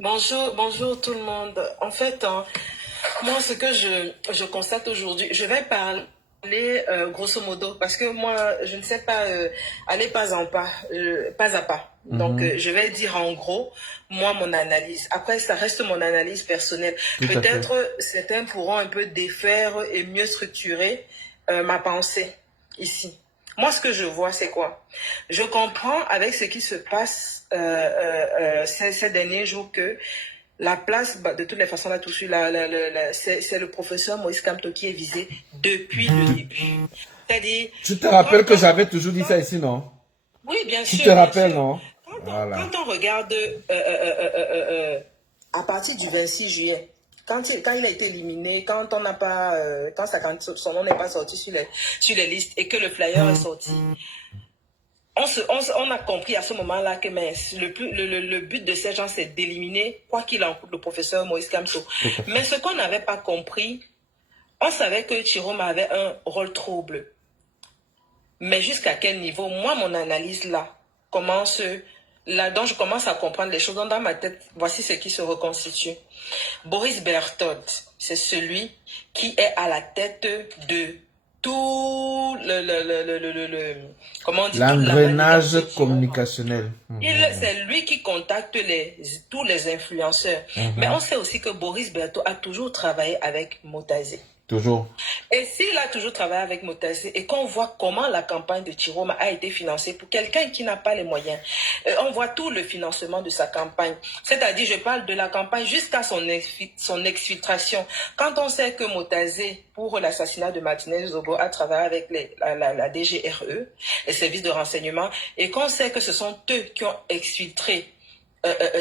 Bonjour tout le monde. En fait, moi, ce que je constate aujourd'hui, je vais parler grosso modo, parce que moi, je ne sais pas aller pas à pas. Donc, je vais dire en gros, moi, mon analyse. Après, ça reste mon analyse personnelle. Peut-être certains pourront un peu défaire et mieux structurer ma pensée ici. Moi, ce que je vois, c'est quoi? Je comprends avec ce qui se passe ces derniers jours que la place, de toutes les façons, là, tout de suite, c'est le professeur Moïse Kamto qui est visé depuis le début. C'est-à-dire... Tu te rappelles que j'avais toujours dit ça ici, non? Oui, bien sûr. Tu te rappelles, non? Quand on regarde à partir du 26 juillet, quand il a été éliminé, quand son nom n'est pas sorti sur les listes et que le flyer est sorti, on a compris à ce moment-là que le but de ces gens, c'est d'éliminer, quoi qu'il en coûte, le professeur Moïse Kamto. Mais ce qu'on n'avait pas compris, on savait que Chiroma avait un rôle trouble. Mais jusqu'à quel niveau? Moi, mon analyse là commence... Là-dedans, je commence à comprendre les choses. Donc, dans ma tête, voici ce qui se reconstitue. Boris Berthold, c'est celui qui est à la tête de tout l'engrenage communicationnel. C'est lui qui contacte tous les influenceurs. Mais on sait aussi que Boris Berthold a toujours travaillé avec Motazé. Toujours. Et s'il a toujours travaillé avec Motazé et qu'on voit comment la campagne de Chiroma a été financée pour quelqu'un qui n'a pas les moyens, on voit tout le financement de sa campagne. C'est-à-dire, je parle de la campagne jusqu'à son exfiltration. Quand on sait que Motazé, pour l'assassinat de Martinez Zogo, a travaillé avec la DGRE, les services de renseignement, et qu'on sait que ce sont eux qui ont exfiltré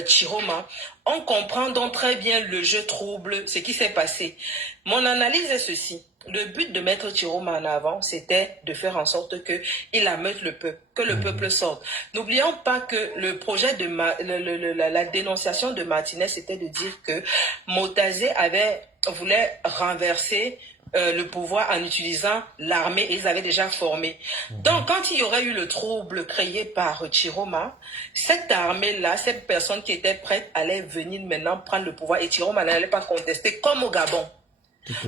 Chiroma, on comprend donc très bien le jeu trouble, ce qui s'est passé. Mon analyse est ceci. Le but de mettre Chiroma en avant, c'était de faire en sorte qu'il ameute le peuple, que le peuple sorte. N'oublions pas que le projet de la dénonciation de Martinez, c'était de dire que Motazé voulait renverser le pouvoir en utilisant l'armée et ils avaient déjà formé. Donc, quand il y aurait eu le trouble créé par Chiroma, cette armée-là, cette personne qui était prête allait venir maintenant prendre le pouvoir et Chiroma n'allait pas contester comme au Gabon.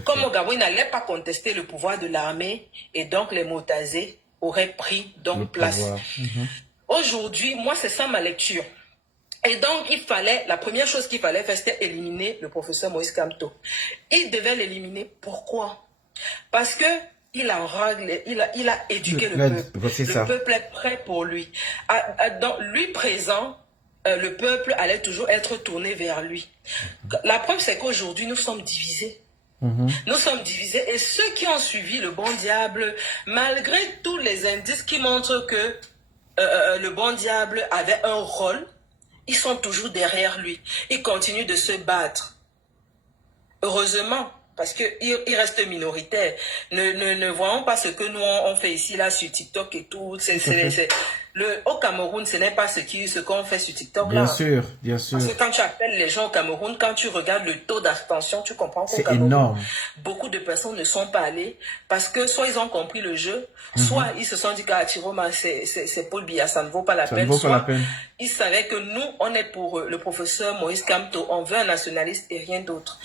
Comme au Gabon, il n'allait pas contester le pouvoir de l'armée et donc les Motazé auraient pris donc place. Aujourd'hui, moi, c'est ça ma lecture. Et donc, la première chose qu'il fallait faire, c'était éliminer le professeur Moïse Kamto. Il devait l'éliminer. Pourquoi? Parce que il a éduqué le peuple. Le peuple est prêt pour lui. Donc, lui présent, le peuple allait toujours être tourné vers lui. La preuve, c'est qu'aujourd'hui, nous sommes divisés. Nous sommes divisés et ceux qui ont suivi le bon diable, malgré tous les indices qui montrent que le bon diable avait un rôle, ils sont toujours derrière lui. Ils continuent de se battre. Heureusement, parce qu'il reste minoritaire. Ne voyons pas ce que nous on fait ici, là, sur TikTok et tout. Au Cameroun, ce n'est pas ce qu'on fait sur TikTok. Bien là. sûr, bien sûr. Parce que quand tu appelles les gens au Cameroun, quand tu regardes le taux d'abstention, tu comprends qu'au C'est Cameroun, énorme. beaucoup de personnes ne sont pas allées parce que soit ils ont compris le jeu, soit ils se sont dit qu'à Chiroma, c'est Paul Biya, ça ne vaut pas la Ça peine. ne vaut pas la Soit peine. ils savaient que nous, on est pour le professeur Moïse Kamto, on veut un nationaliste et rien d'autre.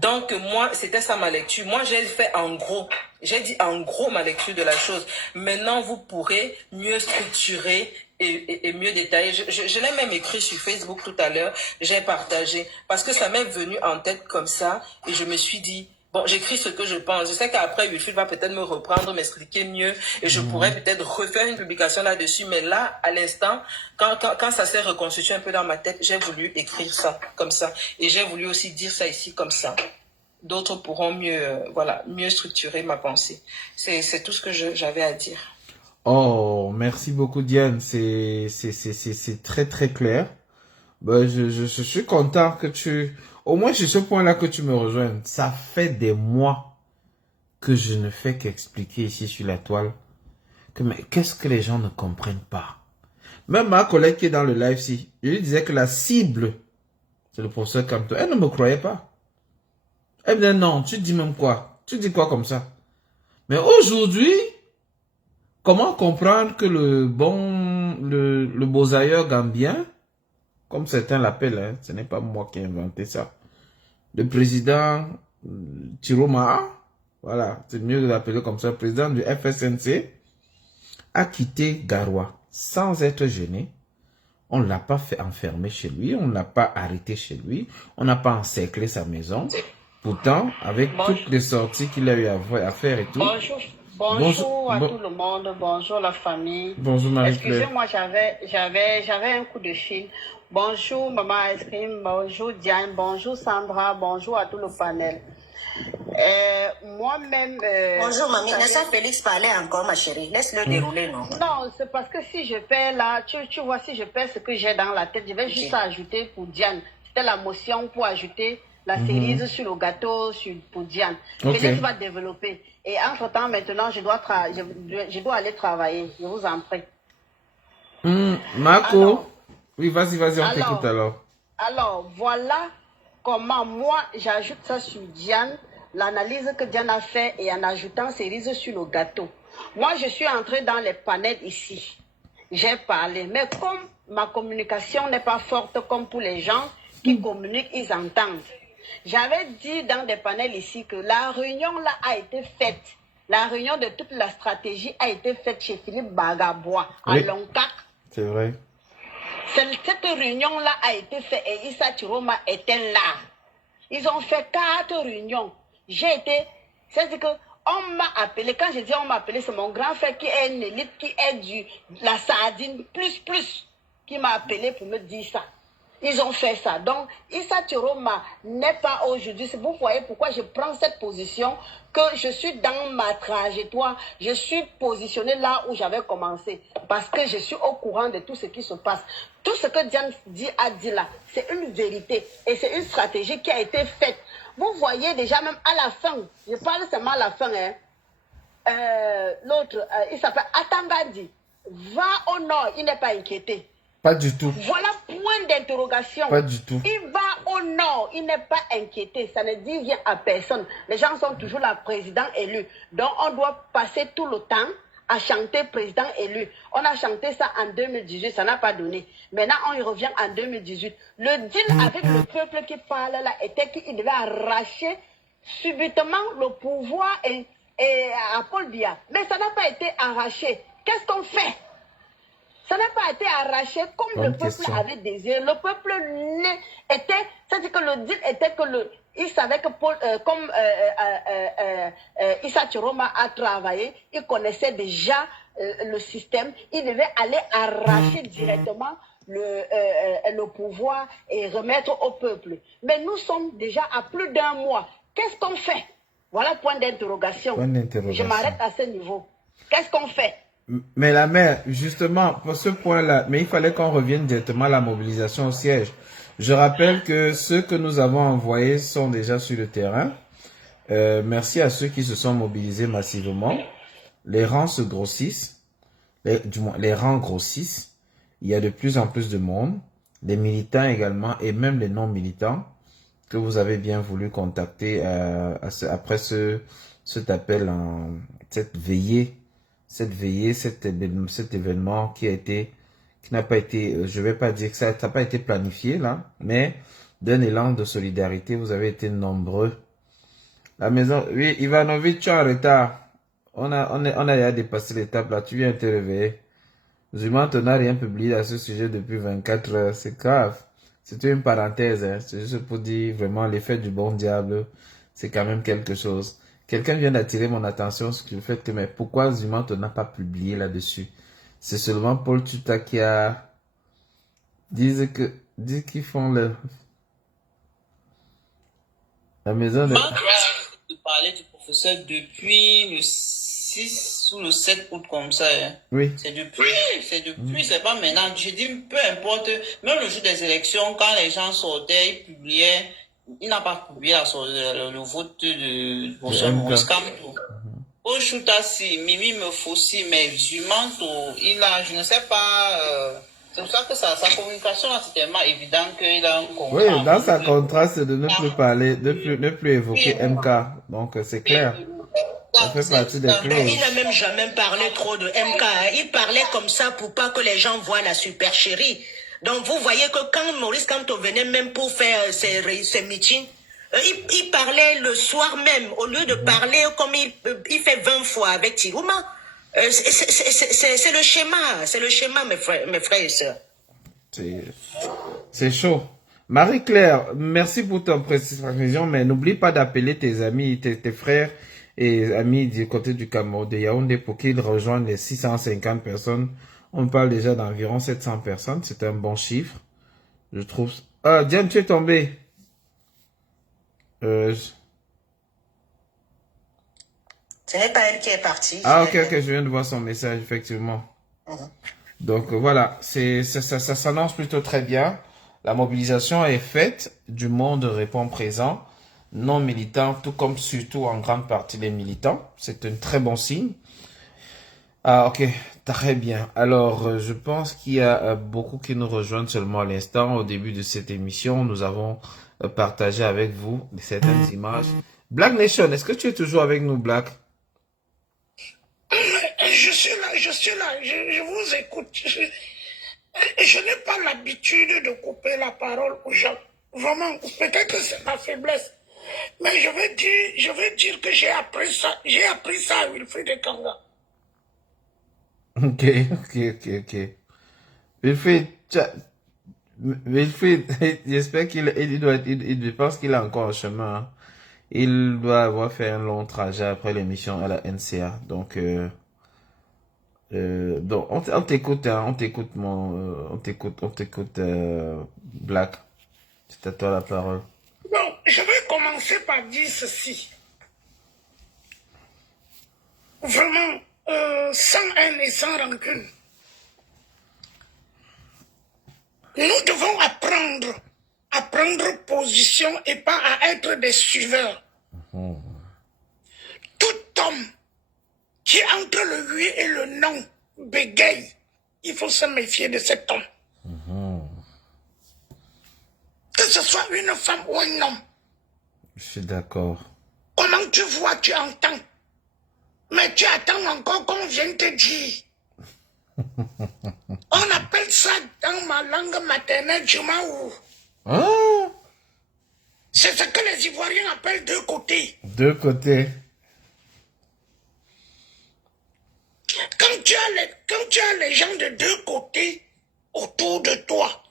Donc moi, c'était ça ma lecture. Moi, j'ai fait en gros. J'ai dit en gros ma lecture de la chose. Maintenant, vous pourrez mieux structurer et mieux détailler. Je l'ai même écrit sur Facebook tout à l'heure. J'ai partagé. Parce que ça m'est venu en tête comme ça. Et je me suis dit, bon, j'écris ce que je pense. Je sais qu'après, Wilfried va peut-être me reprendre, m'expliquer mieux. Et je pourrais peut-être refaire une publication là-dessus. Mais là, à l'instant, quand ça s'est reconstitué un peu dans ma tête, j'ai voulu écrire ça comme ça. Et j'ai voulu aussi dire ça ici comme ça. D'autres pourront mieux structurer ma pensée. C'est tout ce que j'avais à dire. Oh, merci beaucoup Diane, c'est très très clair. Ben, je suis content que au moins sur ce point-là que tu me rejoignes. Ça fait des mois que je ne fais qu'expliquer ici sur la toile mais qu'est-ce que les gens ne comprennent pas. Même ma collègue qui est dans le live ici, je lui disais que la cible, c'est le professeur Kamto. Elle ne me croyait pas. Elle me disait non, tu dis même quoi? Tu dis quoi comme ça? Mais aujourd'hui, comment comprendre que le bosailleur gambien, comme certains l'appellent, hein, ce n'est pas moi qui ai inventé ça, le président Chiroma, voilà, c'est mieux de l'appeler comme ça, le président du FSNC, a quitté Garoua sans être gêné. On ne l'a pas fait enfermer chez lui, on ne l'a pas arrêté chez lui, on n'a pas encerclé sa maison. Pourtant, avec toutes les sorties qu'il a eu à faire et tout. Bonjour à tout le monde, bonjour la famille. Bonjour Marie-Claire. Excusez-moi, j'avais un coup de fil. Bonjour Maman Ice Cream, bonjour Diane, bonjour Sandra, bonjour à tout le panel. Moi-même... bonjour mamie, laisse Félix parler encore ma chérie, laisse-le dérouler non. Non, c'est parce que si je fais là, tu vois, si je fais ce que j'ai dans la tête, je vais juste ajouter pour Diane. C'était la motion pour ajouter la cerise sur le gâteau pour Diane. Félix va développer. Et entre-temps, maintenant, je dois aller travailler. Je vous en prie. Marco, alors, oui, vas-y, on t'écoute alors. Alors, voilà comment moi, j'ajoute ça sur Diane, l'analyse que Diane a fait et en ajoutant cerise sur le gâteau. Moi, je suis entrée dans les panels ici. J'ai parlé. Mais comme ma communication n'est pas forte comme pour les gens qui communiquent, ils entendent. J'avais dit dans des panels ici que la réunion là a été faite. La réunion de toute la stratégie a été faite chez Philippe Bagabois à Loncac. C'est vrai. Cette réunion là a été faite et Issa Chiroma était là. Ils ont fait 4 réunions. C'est-à-dire que on m'a appelé, quand je dis on m'a appelé, c'est mon grand frère qui est une élite, qui est la sardine plus, qui m'a appelé pour me dire ça. Ils ont fait ça. Donc, Issa Chiroma n'est pas aujourd'hui. Vous voyez pourquoi je prends cette position, que je suis dans ma trajectoire. Je suis positionnée là où j'avais commencé. Parce que je suis au courant de tout ce qui se passe. Tout ce que Diane a dit là, c'est une vérité. Et c'est une stratégie qui a été faite. Vous voyez déjà même à la fin, je parle seulement à la fin, hein, l'autre, il s'appelle Atangadi, va au nord, il n'est pas inquiété. Pas du tout. Voilà point d'interrogation. Pas du tout. Il va au nord, il n'est pas inquiété. Ça ne dit rien à personne. Les gens sont toujours là, président élu. Donc on doit passer tout le temps à chanter président élu. On a chanté ça en 2018, ça n'a pas donné. Maintenant on y revient en 2018. Le deal avec le peuple qui parle là était qu'il devait arracher subitement le pouvoir à Paul Biya. Mais ça n'a pas été arraché. Qu'est-ce qu'on fait? Ça n'a pas été arraché comme le peuple avait désiré. Le peuple était, c'est-à-dire que le deal était que il savait que comme Issa Chiroma a travaillé, il connaissait déjà le système, il devait aller arracher directement le pouvoir et remettre au peuple. Mais nous sommes déjà à plus d'un mois. Qu'est-ce qu'on fait? Voilà point d'interrogation. Point d'interrogation. Je m'arrête à ce niveau. Qu'est-ce qu'on fait? Mais la mère, justement, pour ce point-là, mais il fallait qu'on revienne directement à la mobilisation au siège. Je rappelle que ceux que nous avons envoyés sont déjà sur le terrain. Merci à ceux qui se sont mobilisés massivement. Les rangs se grossissent. Du moins, les rangs grossissent. Il y a de plus en plus de monde. Les militants également et même les non-militants que vous avez bien voulu contacter après cet appel, cette veillée, cet événement qui n'a pas été, je vais pas dire que ça n'a pas été planifié là, mais d'un élan de solidarité, vous avez été nombreux. La maison, oui, Ivanovic, tu es en retard. On a déjà dépassé l'étape là, tu viens te réveiller. Zuma, tu n'as rien publié à ce sujet depuis 24 heures, c'est grave. C'est une parenthèse, hein. C'est juste pour dire vraiment l'effet du bon diable, c'est quand même quelque chose. Quelqu'un vient d'attirer mon attention sur le fait que, mais pourquoi Zuma n'a pas publié là-dessus? C'est seulement Paul Tuta qui a dit qu'ils font la maison de... De parler du professeur depuis le 6 ou le 7 août comme ça. Hein. Oui. C'est depuis, c'est pas maintenant. Je dis, peu importe, même le jour des élections, quand les gens sortaient, ils publiaient, il n'a pas publié le vote de professeur Maurice Kamto. Au Choutasi, Mimi me fausse, mais Zumanto, il a, je ne sais pas, c'est pour ça que sa communication là, c'est tellement évident qu'il a un contrat. Oui, dans sa contrat, c'est de ne plus parler, ne plus évoquer MK. Donc, c'est clair. Ça fait partie des clauses. Il n'a même jamais parlé trop de MK. Il parlait comme ça pour pas que les gens voient la super chérie. Donc, vous voyez que quand Maurice Kamto venait même pour faire ses meetings, il parlait le soir même, au lieu de parler comme il fait 20 fois avec Tirouma. C'est le schéma, mes frères et sœurs. C'est chaud. Marie-Claire, merci pour ton précision, mais n'oublie pas d'appeler tes amis, tes frères et amis du côté du Cameroun, de Yaoundé, pour qu'ils rejoignent les 650 personnes. On parle déjà d'environ 700 personnes. C'est un bon chiffre, je trouve. Ah, Diane, tu es tombé. Ce n'est pas elle qui est partie. Ah, ok, je viens de voir son message, effectivement. Donc, voilà, ça s'annonce plutôt très bien. La mobilisation est faite, du monde répond présent, non militants, tout comme surtout en grande partie les militants. C'est un très bon signe. Ah, ok, très bien. Alors, je pense qu'il y a beaucoup qui nous rejoignent seulement à l'instant. Au début de cette émission, nous avons partagé avec vous certaines images. Black Nation, est-ce que tu es toujours avec nous, Black? Je suis là, je vous écoute. Je n'ai pas l'habitude de couper la parole aux gens. Vraiment, peut-être que c'est ma faiblesse. Mais je veux dire que j'ai appris ça à Wilfried Kanga. Ok. Wilfried, j'espère je pense qu'il est encore en chemin. Hein. Il doit avoir fait un long trajet après l'émission à la NCA. Donc on t'écoute, hein, on t'écoute, Black. C'est à toi la parole. Bon, je vais commencer par dire ceci. Vraiment, sans haine et sans rancune. Nous devons apprendre à prendre position et pas à être des suiveurs. Tout homme qui entre le oui et le non bégaye, il faut se méfier de cet homme. Que ce soit une femme ou un homme. Je suis d'accord. Comment tu vois, tu entends. Mais tu attends encore qu'on vienne te dire. On appelle ça dans ma langue maternelle Jumaou. Ah. C'est ce que les Ivoiriens appellent deux côtés. Deux côtés. Quand tu as les gens de deux côtés autour de toi,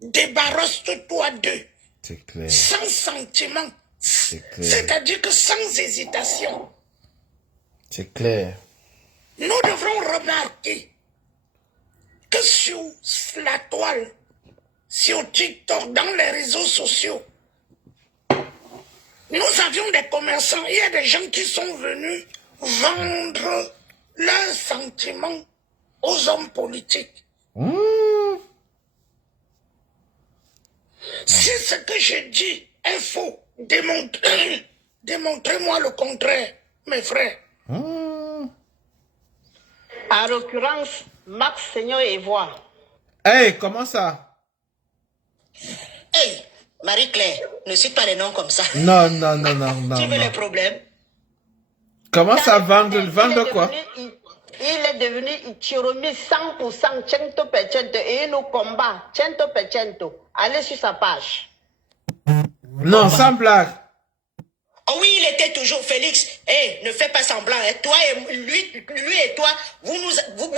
débarrasse-toi d'eux. C'est clair. Sans sentiment. C'est clair. C'est-à-dire que sans hésitation. C'est clair. Nous devrons remarquer que sur la toile, sur TikTok, dans les réseaux sociaux, Nous avions des commerçants, il y a des gens qui sont venus vendre leurs sentiments aux hommes politiques. Si ce que je dis est faux, démontrez-moi le contraire, mes frères. En l'occurrence, Max Seigneur et Voix. Hey, comment ça? Hey, Marie-Claire, ne cite pas les noms comme ça. Non. Tu veux les problèmes? Comment ça vendre quoi? Il est devenu Chiromi 100%, 100%, et il nous combat, 100%. Allez sur sa page. Non, sans blague. Oh oui, il était toujours Félix. Hey, ne fais pas semblant. Hein. Toi et lui et toi, vous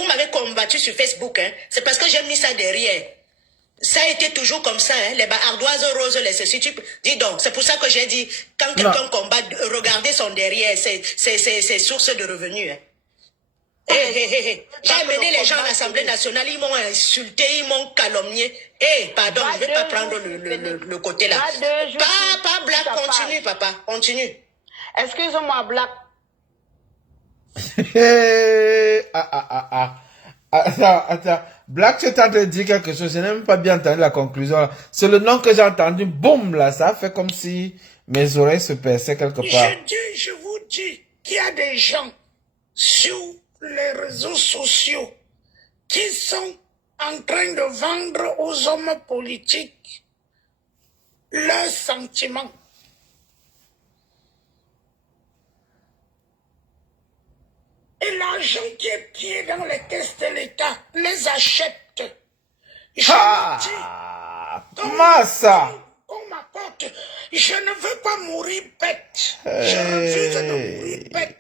m'avez combattu sur Facebook. Hein. C'est parce que j'ai mis ça derrière. Ça a été toujours comme ça. Hein. Les ardoises roses, les ceci. Dis donc, c'est pour ça que j'ai dit, quand quelqu'un combat, regardez son derrière, c'est source de revenus. Hein. J'ai amené les gens à l'Assemblée nationale, ils m'ont insulté, ils m'ont calomnié. Pardon, je ne vais pas prendre le côté là. Pas Black, continue, papa, continue. Excuse-moi, Black. Attends. Black, tu es en train de dire quelque chose, je n'ai même pas bien entendu la conclusion. C'est le nom que j'ai entendu, boum, là, ça fait comme si mes oreilles se perçaient quelque part. Je vous dis qu'il y a des gens sur les réseaux sociaux qui sont en train de vendre aux hommes politiques leurs sentiments. Et l'argent qui est dans les caisses de l'État les achète. Comment ça? On m'apporte. Je ne veux pas mourir bête. Je refuse de mourir bête.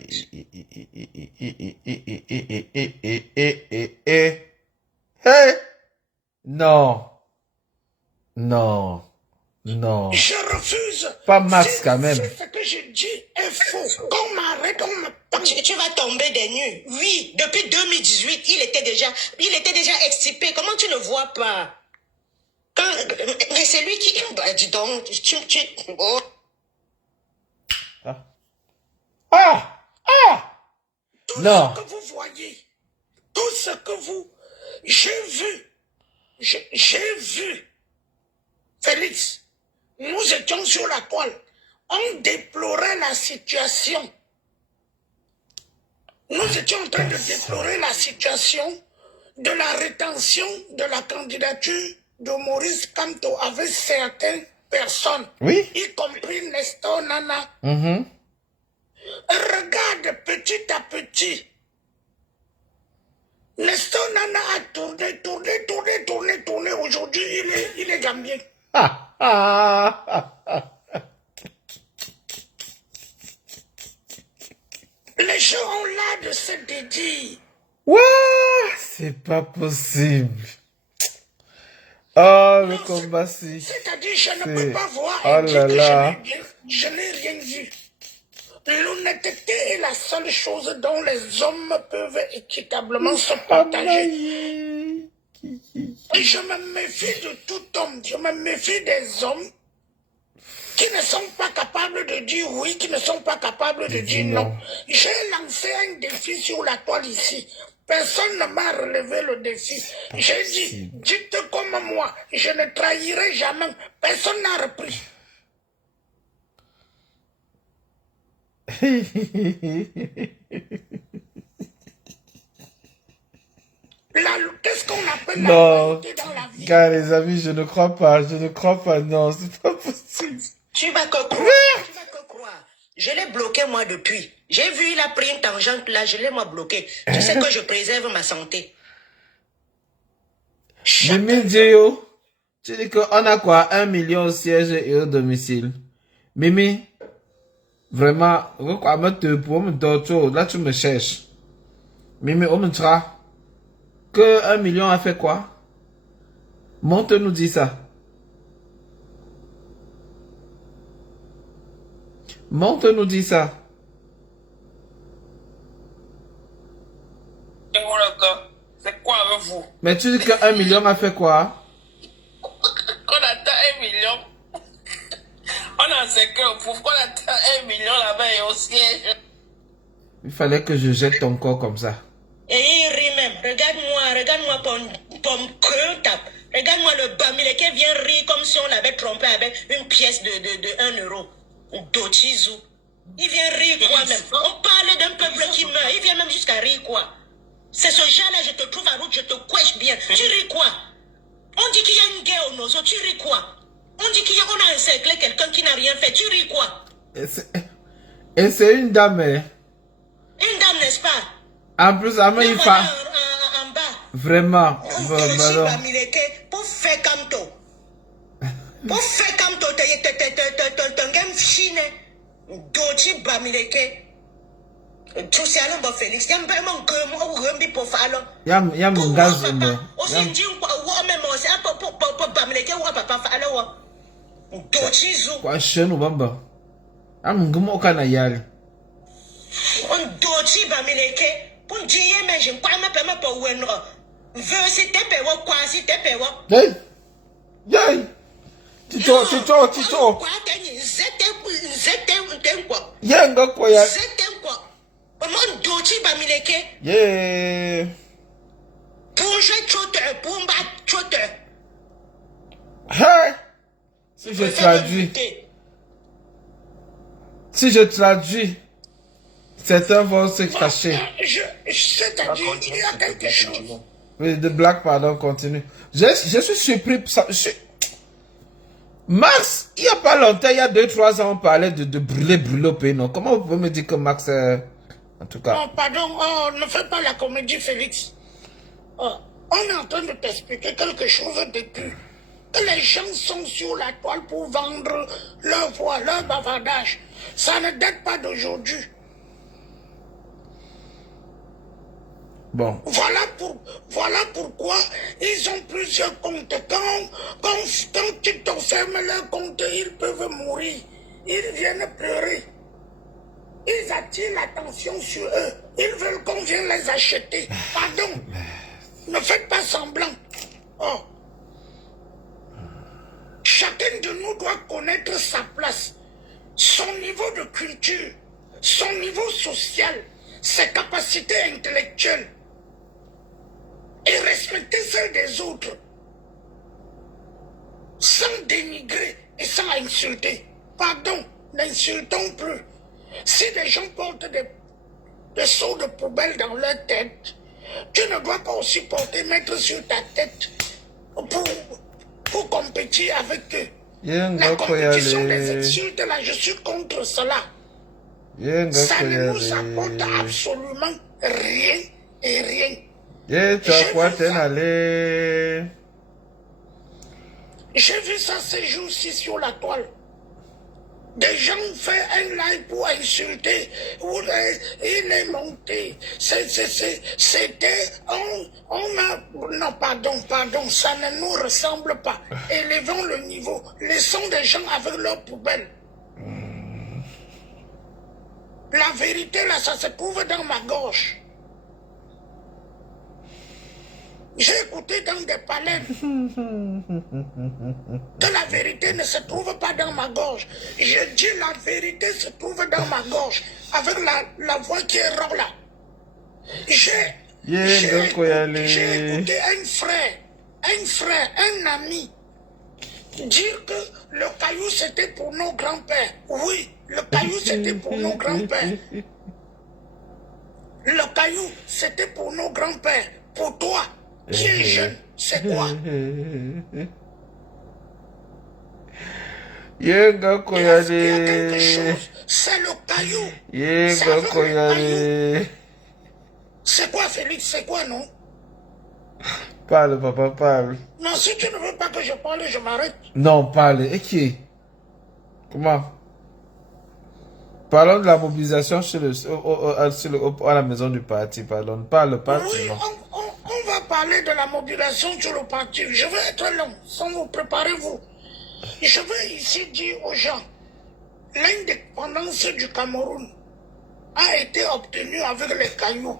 Non. Je refuse. Pas Max quand même. Ce que je dis est faux. On m'arrête, on me prend. Tu vas tomber des nues. Oui, depuis 2018, il était déjà extirpé. Comment tu ne vois pas? Mais c'est lui qui... Bah, dis donc, oh. Tout Non. ce que vous voyez, tout ce que vous... J'ai vu, Félix, nous étions sur la toile. On déplorait la situation. Nous étions en train de déplorer la situation de la rétention de la candidature de Maurice Kamto avec certaines personnes, Oui. y compris Nestor Nana. Regarde petit à petit. Nestor Nana a tourné. Aujourd'hui, il est gambien. Les gens ont l'air de se dédier. Ouah, c'est pas possible. Oh, le combat, si. C'est-à-dire, je ne peux pas voir Oh et dire là que je n'ai rien vu. L'honnêteté est la seule chose dont les hommes peuvent équitablement se partager. Et je me méfie de tout homme. Je me méfie des hommes qui ne sont pas capables de dire oui, qui ne sont pas capables de dire non. J'ai lancé un défi sur la toile ici. Personne ne m'a relevé le défi. J'ai dit, dites comme moi, je ne trahirai jamais. Personne n'a repris. Qu'est-ce qu'on appelle la vérité dans la vie? Gars, les amis, je ne crois pas, non, c'est pas possible. Tu vas que croire. Je l'ai bloqué moi depuis. J'ai vu, il a pris une tangente là, je l'ai moi bloqué. Tu sais que je préserve ma santé. Mimi Dio, tu dis qu'on a quoi? 1 million au siège et au domicile. Mimi, vraiment, là tu me cherches. Mimi, on me dira que 1 million a fait quoi? Monte nous dit ça. Monte nous dit ça. C'est quoi avec vous? Mais tu dis que 1 million a fait quoi? On attend 1 million. On a c'est que pourquoi on attend 1 million là-bas et au siège? Il fallait que je jette ton corps comme ça. Et il rit même. Regarde-moi ton cœur tape. Regarde-moi le Bamileke vient rire comme si on l'avait trompé avec une pièce de 1 euro. Dochizu. Il vient rire quoi même. On parle d'un peuple qui meurt. Il vient même jusqu'à rire quoi. C'est ce genre-là, je te trouve à route, je te couche bien. Tu ris quoi? On dit qu'il y a une guerre au Nozo, tu ris quoi? On dit qu'on a encerclé quelqu'un qui n'a rien fait, tu ris quoi? Et c'est une dame, hein? Une dame, n'est-ce pas? En plus, elle m'a Voilà, fait. en bas. Vraiment. Pour faire comme toi. Pour faire comme toi, ton game chine. Dochi Bamileke. Tu sais, alors, Félix, il y a un peu de pour faire. Il y a mon gaz. Aussi, dit quoi, même, c'est pour Bamileke ou papa faire. Dochi Zou. Quoi, chien ou bamba? Ah, mon gars, au Canayal. On Dochi Bamileke. Pour dire, mais je ne crois pas pour Wenro. Veux si t'es payé, quoi, si t'es payé. Hey! Yay! Tito! Quoi, c'était quoi? Yenga quoi? C'était quoi? Comment Dochi Bamileke? Yeah! Pour jouer chote, pour battre chote. Hey! Si je traduis, certains vont se cacher. C'est-à-dire, il y a quelque chose. Oui, de blague, pardon, continue. Je suis surpris. Max, il n'y a pas longtemps, il y a 2-3 ans, on parlait de brûler au pays, non? Comment vous pouvez me dire que Max, en tout cas... Non, pardon, ne fais pas la comédie, Félix. On est en train de t'expliquer quelque chose depuis. Que les gens sont sur la toile pour vendre leur voix, leur bavardage. Ça ne date pas d'aujourd'hui. Bon. Voilà pourquoi ils ont plusieurs comptes. Quand ils t'enferment leur compte, ils peuvent mourir. Ils viennent pleurer. Ils attirent l'attention sur eux. Ils veulent qu'on vienne les acheter. Pardon. Ne faites pas semblant. Oh. Chacun de nous doit connaître sa place, son niveau de culture, son niveau social, ses capacités intellectuelles et respecter celles des autres sans dénigrer et sans insulter. Pardon, n'insultons plus. Si des gens portent des seaux de poubelle dans leur tête, tu ne dois pas aussi mettre sur ta tête pour compétir avec eux. La compétition des insultes, là, je suis contre cela. Ça ne nous apporte absolument rien et rien. J'ai vu ça ces jours-ci sur la toile. Des gens font un live pour insulter. Il est monté. C'était... Non, pardon, ça ne nous ressemble pas. Élevons le niveau. Laissons des gens avec leurs poubelles. La vérité, là, ça se trouve dans ma gorge. J'ai écouté dans des palais que la vérité ne se trouve pas dans ma gorge. Je dis la vérité se trouve dans ma gorge avec la voix qui est rare là. J'ai écouté un frère, un ami dire que le caillou c'était pour nos grands-pères. Oui, le caillou c'était pour nos grands-pères. Le caillou c'était pour nos grands-pères. Pour toi qui est jeune, c'est quoi? Il y a quelque chose. C'est le caillou. C'est quoi, Félix? C'est quoi, non? Parle, papa, parle. Non, si tu ne veux pas que je parle, je m'arrête. Non, parle. Et qui? Comment? Parlons de la mobilisation à la maison du parti. Parle, parti. Oui, on va parler de la mobilisation sur le parti. Je vais être long, sans vous préparez-vous. Je veux ici dire aux gens, l'indépendance du Cameroun a été obtenue avec les cailloux.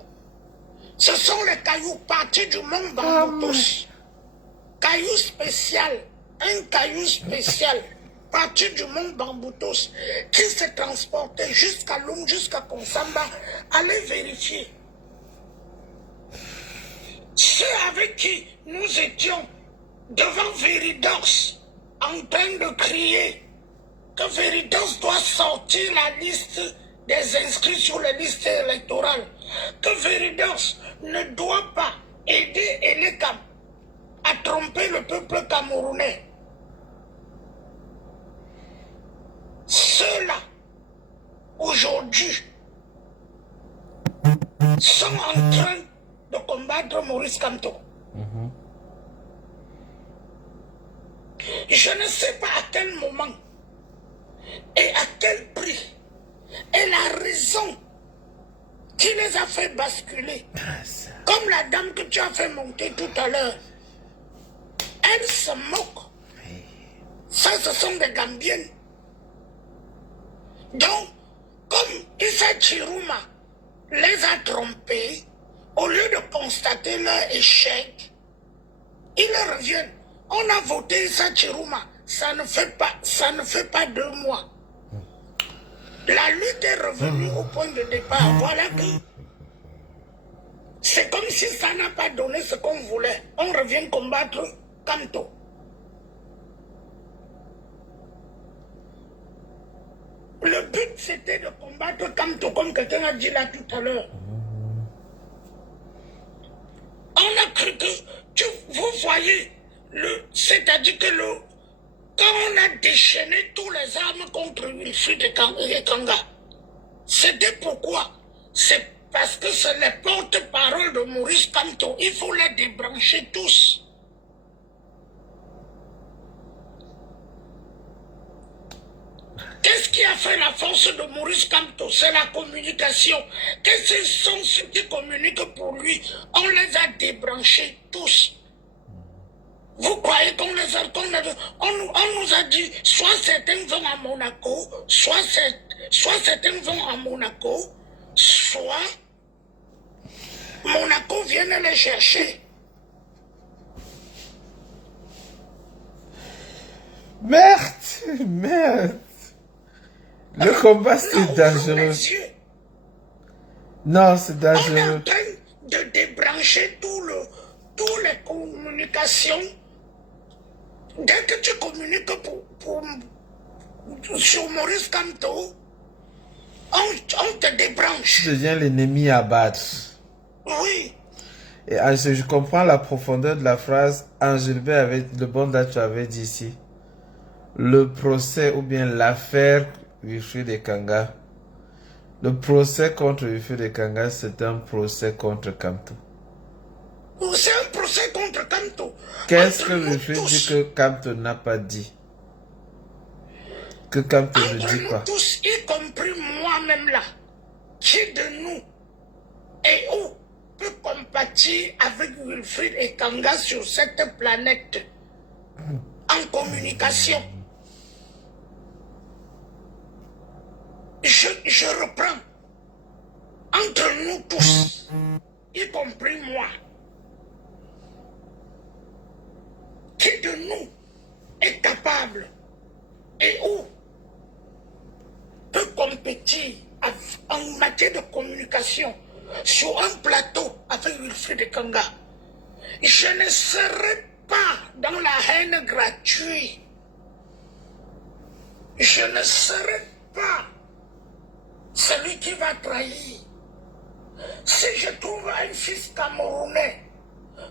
Ce sont les cailloux partis du monde Bambou tous. Caillou spécial, un caillou spécial. partir du mont Bamboutos, qui s'est transporté jusqu'à Lung, jusqu'à Konsamba, allez vérifier. Ceux avec qui nous étions devant Veridos, en train de crier que Veridos doit sortir la liste des inscrits sur les listes électorales, que Veridos ne doit pas aider Elekam à tromper le peuple camerounais. Ceux-là, aujourd'hui, sont en train de combattre Maurice Kamto. Je ne sais pas à quel moment et à quel prix et la raison qui les a fait basculer. Comme la dame que tu as fait monter tout à l'heure. Elle se moque. Ça, ce sont des Gambiennes. Donc, comme Issa Chiruma les a trompés, au lieu de constater leur échec, ils reviennent. On a voté Issa Chiruma, ça ne fait pas 2 mois. La lutte est revenue au point de départ. Voilà que c'est comme si ça n'a pas donné ce qu'on voulait. On revient combattre Kamto. Le but, c'était de combattre Kamto, comme quelqu'un a dit là tout à l'heure. On a cru que, vous voyez, c'est-à-dire que quand on a déchaîné tous les armes contre Wilfried et Kanga, c'était pourquoi? C'est parce que c'est les porte-parole de Maurice Kamto. Il faut les débrancher tous. Qu'est-ce qui a fait la force de Maurice Kamto? C'est la communication. Qu'est-ce que sont ceux qui communiquent pour lui? On les a débranchés tous. Vous croyez qu'on les a... On nous a dit, soit certains vont à Monaco, soit certains vont à Monaco, soit Monaco vient les chercher. Merde. Le combat, c'est dangereux. Non, c'est dangereux. On est en train de débrancher toutes les communications. Dès que tu communiques sur Maurice Kamto, on te débranche. Tu deviens l'ennemi à battre. Oui. Et je comprends la profondeur de la phrase. Angilbert avec le bon date, tu avais dit ici. Le procès ou bien l'affaire Wilfried et Kanga. Le procès contre Wilfried et Kanga, c'est un procès contre Kamto. C'est un procès contre Kamto. Qu'est-ce que Wilfried dit que Kamto n'a pas dit? Que Kamto ne dit pas. Tous, y compris moi-même là, qui de nous et où peut compatir avec Wilfried et Kanga sur cette planète en communication? Je reprends. Entre nous tous, y compris moi, qui de nous est capable et où peut compétir en matière de communication sur un plateau avec Wilfried et Kanga? Je ne serai pas dans la haine gratuite. Je ne serai pas celui qui va trahir. Si je trouve un fils camerounais,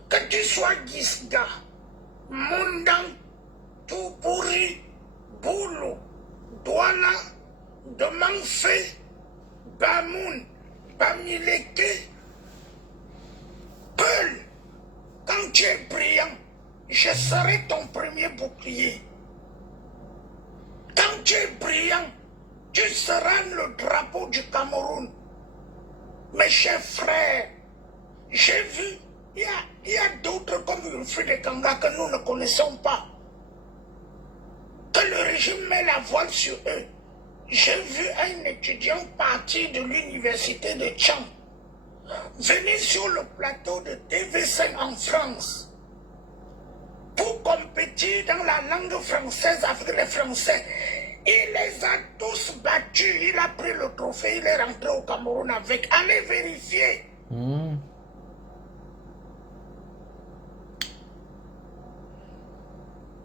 que tu sois Gisga, Mondang, Toupuri, Boulou, Douala, Demanfé, Bamoun, Bamileke, Peul, quand tu es brillant, je serai ton premier bouclier. Quand tu es brillant, tu seras le drapeau du Cameroun. Mes chers frères, j'ai vu, il y a d'autres comme Wilfried et Kanga que nous ne connaissons pas. Que le régime met la voile sur eux. J'ai vu un étudiant partir de l'université de Tchang venir sur le plateau de TV5 en France pour compétir dans la langue française avec les Français. Il les a tous battus. Il a pris le trophée. Il est rentré au Cameroun avec. Allez vérifier.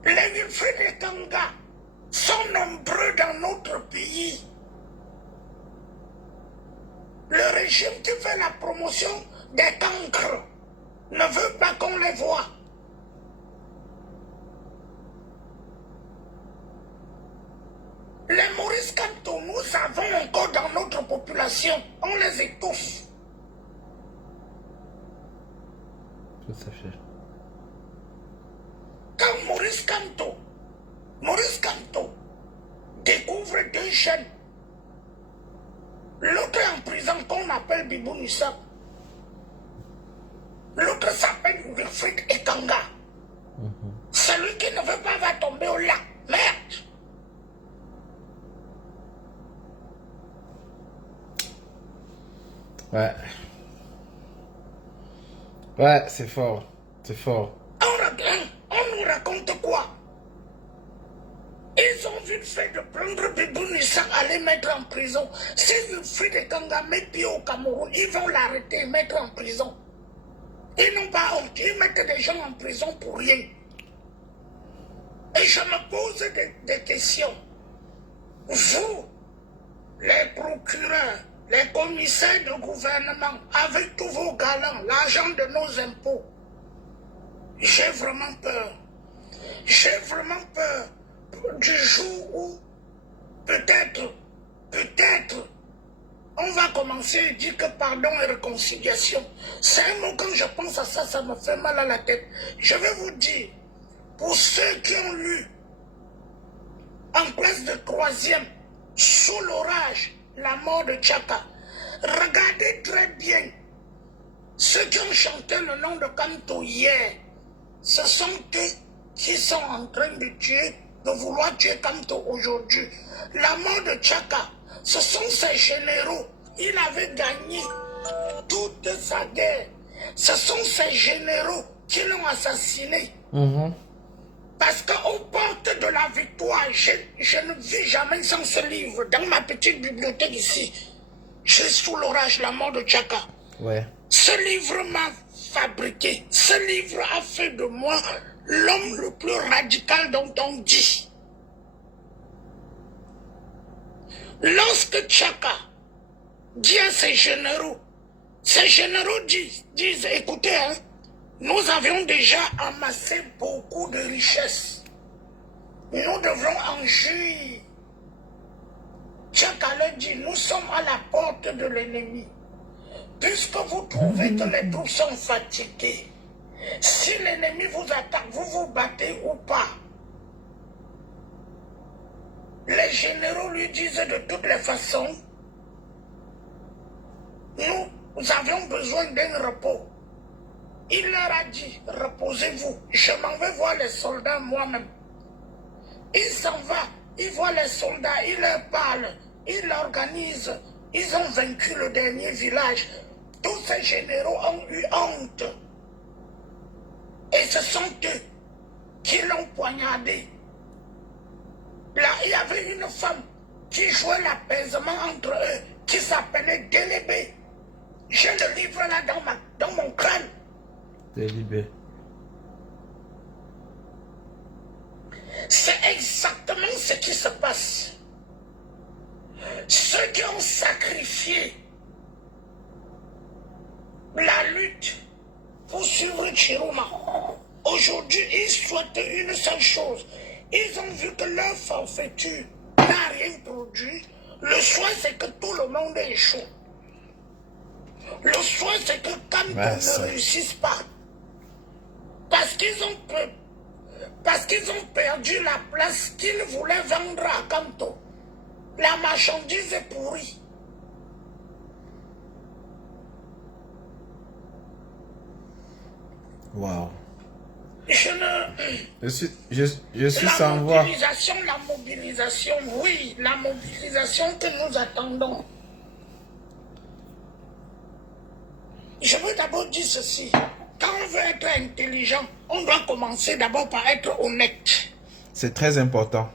Les Wilfried Ekanga sont nombreux dans notre pays. Le régime qui fait la promotion des cancres ne veut pas qu'on les voie. Les Maurice Kamto, nous avons encore dans notre population, on les étouffe. Tout à fait. Quand Maurice Kamto découvre deux jeunes, l'autre est en prison qu'on appelle Bibou Nissap, l'autre s'appelle Wilfried Ekanga. Celui qui ne veut pas va tomber au lac. Merde. Ouais. Ouais, c'est fort. C'est fort. On nous raconte quoi? Ils ont vu le fait de prendre Bibou Nissa, aller mettre en prison. Si Wilfried Ekanga met pied au Cameroun, ils vont l'arrêter et mettre en prison. Ils n'ont pas honte. Ils mettent des gens en prison pour rien. Et je me pose des questions. Vous, les procureurs, les commissaires de gouvernement, avec tous vos galants, l'argent de nos impôts, j'ai vraiment peur. J'ai vraiment peur du jour où peut-être, on va commencer à dire que pardon et réconciliation. C'est un mot, quand je pense à ça, ça me fait mal à la tête. Je vais vous dire, pour ceux qui ont lu en classe de 3e, sous l'orage, la mort de Tchaka, regardez très bien ceux qui ont chanté le nom de Kamto hier. Ce sont eux qui sont en train de tuer, de vouloir tuer Kamto aujourd'hui. La mort de Tchaka, ce sont ces généraux. Il avait gagné toute sa guerre. Ce sont ces généraux qui l'ont assassiné. Parce qu'au porte de la victoire, je ne vis jamais sans ce livre. Dans ma petite bibliothèque ici, j'ai sous l'orage la mort de Tchaka. Ouais. Ce livre m'a fabriqué. Ce livre a fait de moi l'homme le plus radical dont on dit. Lorsque Tchaka dit à ses généraux disent écoutez, hein, nous avions déjà amassé beaucoup de richesses. Nous devrons en jouir. Tchaka leur dit, nous sommes à la porte de l'ennemi. Puisque vous trouvez que les troupes sont fatiguées, si l'ennemi vous attaque, vous vous battez ou pas. Les généraux lui disent de toutes les façons, nous avions besoin d'un repos. Il leur a dit, reposez-vous, je m'en vais voir les soldats moi-même. Il s'en va, il voit les soldats, il leur parle, il l'organise. Ils ont vaincu le dernier village. Tous ces généraux ont eu honte. Et ce sont eux qui l'ont poignardé. Là, il y avait une femme qui jouait l'apaisement entre eux, qui s'appelait Délébé. J'ai le livre là dans mon crâne. Délébé. C'est exactement ce qui se passe. Ceux qui ont sacrifié la lutte pour suivre Chiroma, aujourd'hui, ils souhaitent une seule chose. Ils ont vu que leur forfaiture n'a rien produit. Le souhait, c'est que tout le monde échoue. Le souhait, c'est que Kamto ne réussisse pas. Parce qu'ils ont perdu la place qu'ils voulaient vendre à Kamto. La marchandise est pourrie. Waouh. Je suis sans voix. La mobilisation, oui, la mobilisation que nous attendons. Je veux d'abord dire ceci. Quand on veut être intelligent, on doit commencer d'abord par être honnête. C'est très important.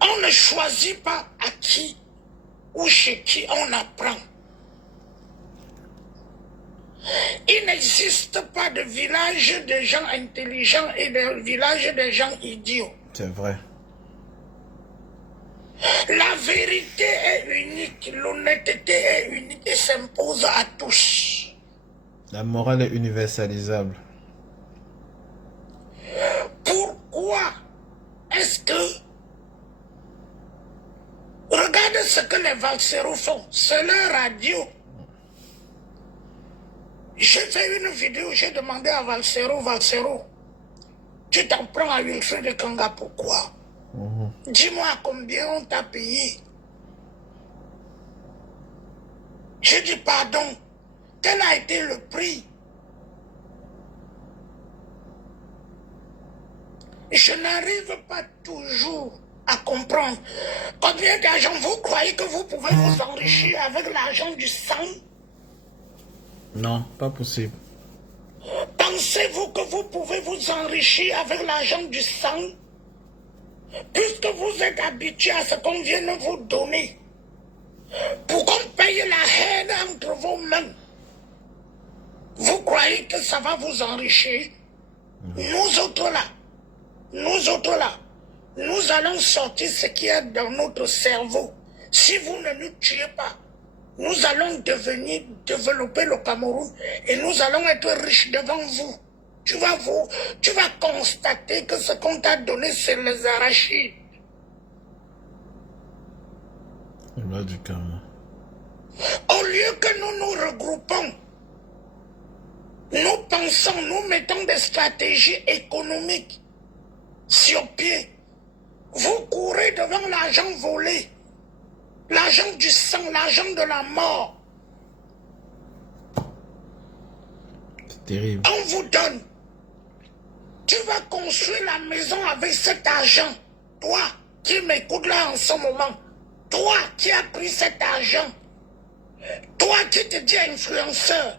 On ne choisit pas à qui ou chez qui on apprend. Il n'existe pas de village de gens intelligents et de village de gens idiots. C'est vrai. La vérité est unique, l'honnêteté est unique et s'impose à tous. La morale est universalisable. Pourquoi est-ce que... Regarde ce que les valseros font, c'est leur radio. J'ai fait une vidéo, j'ai demandé à Valsero, tu t'en prends à Wilfred de Kanga, pourquoi? Dis-moi combien on t'a payé. J'ai dit pardon, quel a été le prix? Je n'arrive pas toujours à comprendre combien d'argent vous croyez que vous pouvez vous enrichir avec l'argent du sang? Non, pas possible. Pensez-vous que vous pouvez vous enrichir avec l'argent du sang? Puisque vous êtes habitué à ce qu'on vienne vous donner, pour qu'on paye la haine entre vos mains, vous croyez que ça va vous enrichir? Nous autres là, nous allons sortir ce qui est dans notre cerveau. Si vous ne nous tuez pas, nous allons développer le Cameroun et nous allons être riches devant vous. Tu vas constater que ce qu'on t'a donné, c'est les arachides. Loi du Cameroun. Au lieu que nous nous regroupons, nous pensons, nous mettons des stratégies économiques sur pied. Vous courez devant l'argent volé, l'argent du sang, l'argent de la mort. C'est terrible. On vous donne. Tu vas construire la maison avec cet argent. Toi qui m'écoutes là en ce moment, toi qui as pris cet argent, toi qui te dis influenceur,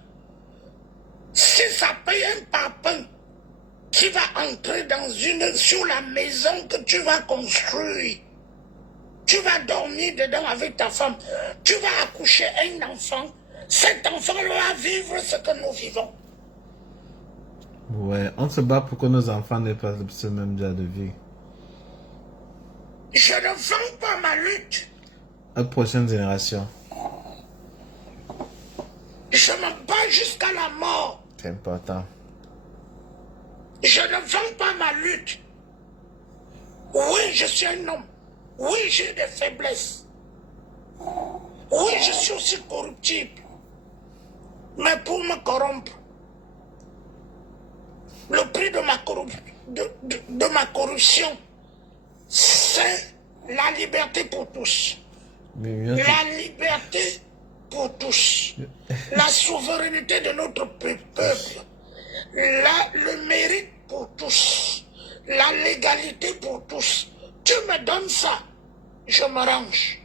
si ça paye un papin qui va entrer sur la maison que tu vas construire, tu vas dormir dedans avec ta femme, tu vas accoucher un enfant, cet enfant va vivre ce que nous vivons. Ouais, on se bat pour que nos enfants n'aient pas ce même genre de vie. Je ne vends pas ma lutte. À la prochaine génération. Je me bats jusqu'à la mort. C'est important. Je ne vends pas ma lutte. Oui, je suis un homme. Oui, j'ai des faiblesses. Oui, je suis aussi corruptible. Mais pour me corrompre, le prix de ma corruption, c'est la liberté pour tous. La liberté pour tous. La souveraineté de notre peuple. Le mérite pour tous. La légalité pour tous. Tu me donnes ça, je me range.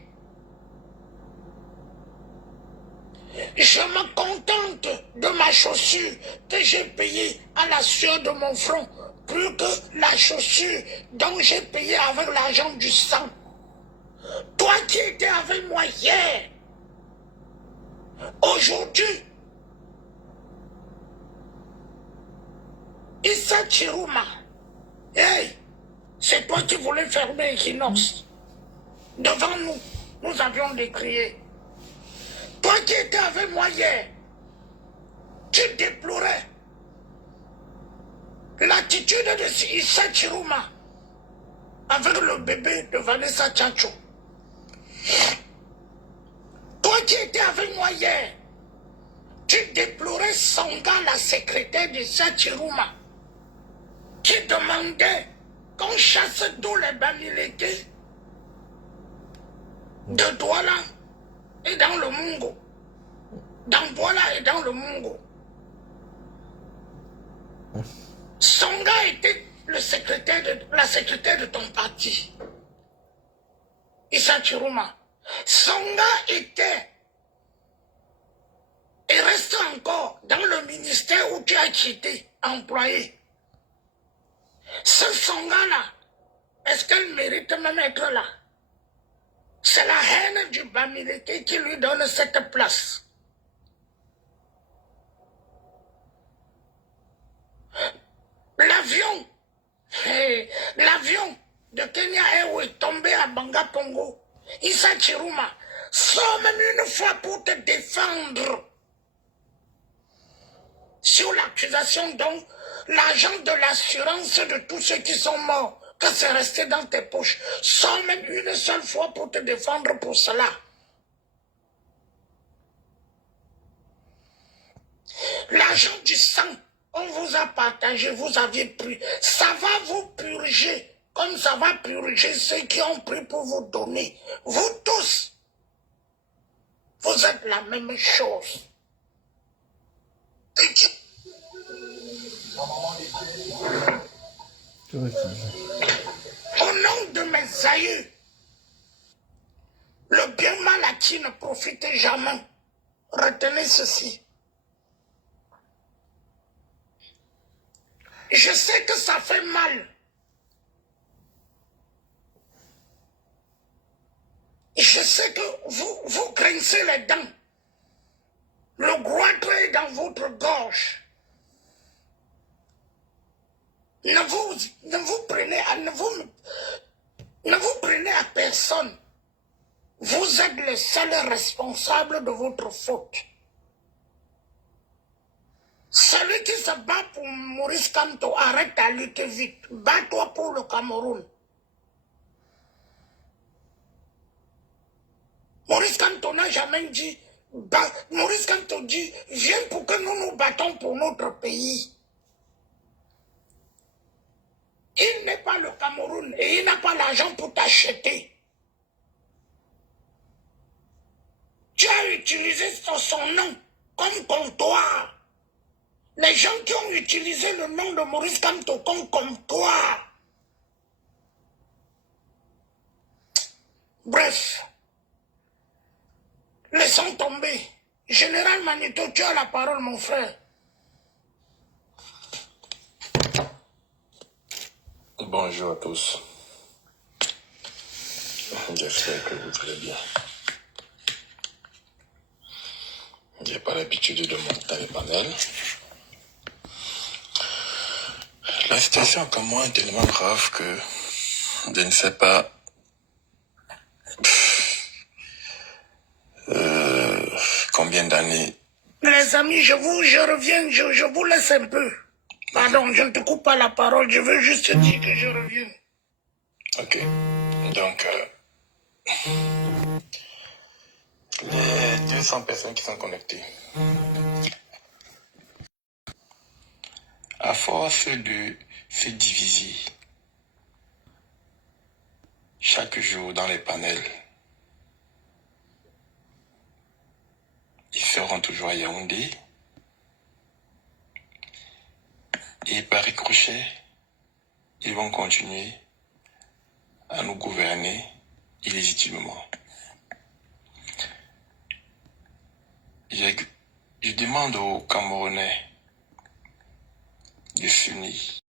Je me contente de ma chaussure que j'ai payée à la sueur de mon front, plus que la chaussure dont j'ai payé avec l'argent du sang. Toi qui étais avec moi hier, aujourd'hui, Issa Chiruma, hey, c'est toi qui voulais fermer Equinox. Devant nous, nous avions décrié. Toi qui étais avec moi hier, tu déplorais l'attitude de Issa Chiruma avec le bébé de Vanessa Tchatcho. Toi qui étais avec moi hier, tu déplorais Songa, la secrétaire d'Issa Chiruma, qui demandait qu'on chasse tous les Bamileke de Douala et dans le Mungo. Dans Douala et dans le Mungo. Songa était la secrétaire de ton parti. Issa Chiruma. Songa était et reste encore dans le ministère où tu as quitté, employé. Ce Songa-là, est-ce qu'elle mérite même être là? C'est la haine du Bamileke qui lui donne cette place. L'avion de Kenya Airways tombé à Banga Pongo, Issa Chiruma, sort même une fois pour te défendre sur l'accusation donc l'agent de l'assurance de tous ceux qui sont morts, que c'est resté dans tes poches, sort même une seule fois pour te défendre pour cela. L'argent du sang, on vous a partagé, vous aviez pris. Ça va vous purger, comme ça va purger ceux qui ont pris pour vous donner. Vous tous, vous êtes la même chose. Au nom de mes aïeux, le bien mal à qui ne profitez jamais. Retenez ceci. Je sais que ça fait mal. Je sais que vous grincez les dents. Le goitre est dans votre gorge. Ne vous prenez à personne. Vous êtes le seul responsable de votre faute. Celui qui se bat pour Maurice Kamto, arrête à lutter vite. Bats-toi pour le Cameroun. Maurice Kamto n'a jamais dit, Maurice Kamto dit, viens pour que nous nous battons pour notre pays. Il n'est pas le Cameroun et il n'a pas l'argent pour t'acheter. Tu as utilisé son nom comme comptoir. Les gens qui ont utilisé le nom de Maurice Kamto comme comptoir. Bref, laissons tomber. Général Manito, tu as la parole, mon frère. Bonjour à tous. J'espère que vous allez bien. Je n'ai pas l'habitude de monter dans les panels. La situation en Cameroun est tellement grave que je ne sais pas combien d'années. Les amis, je reviens, je vous laisse un peu. Pardon, je ne te coupe pas la parole, je veux juste te dire que je reviens. Ok. Donc, les 200 personnes qui sont connectées. À force de se diviser chaque jour dans les panels, ils seront toujours à Yaoundé et par ricochet, ils vont continuer à nous gouverner illégitimement. Je demande aux Camerounais de s'unir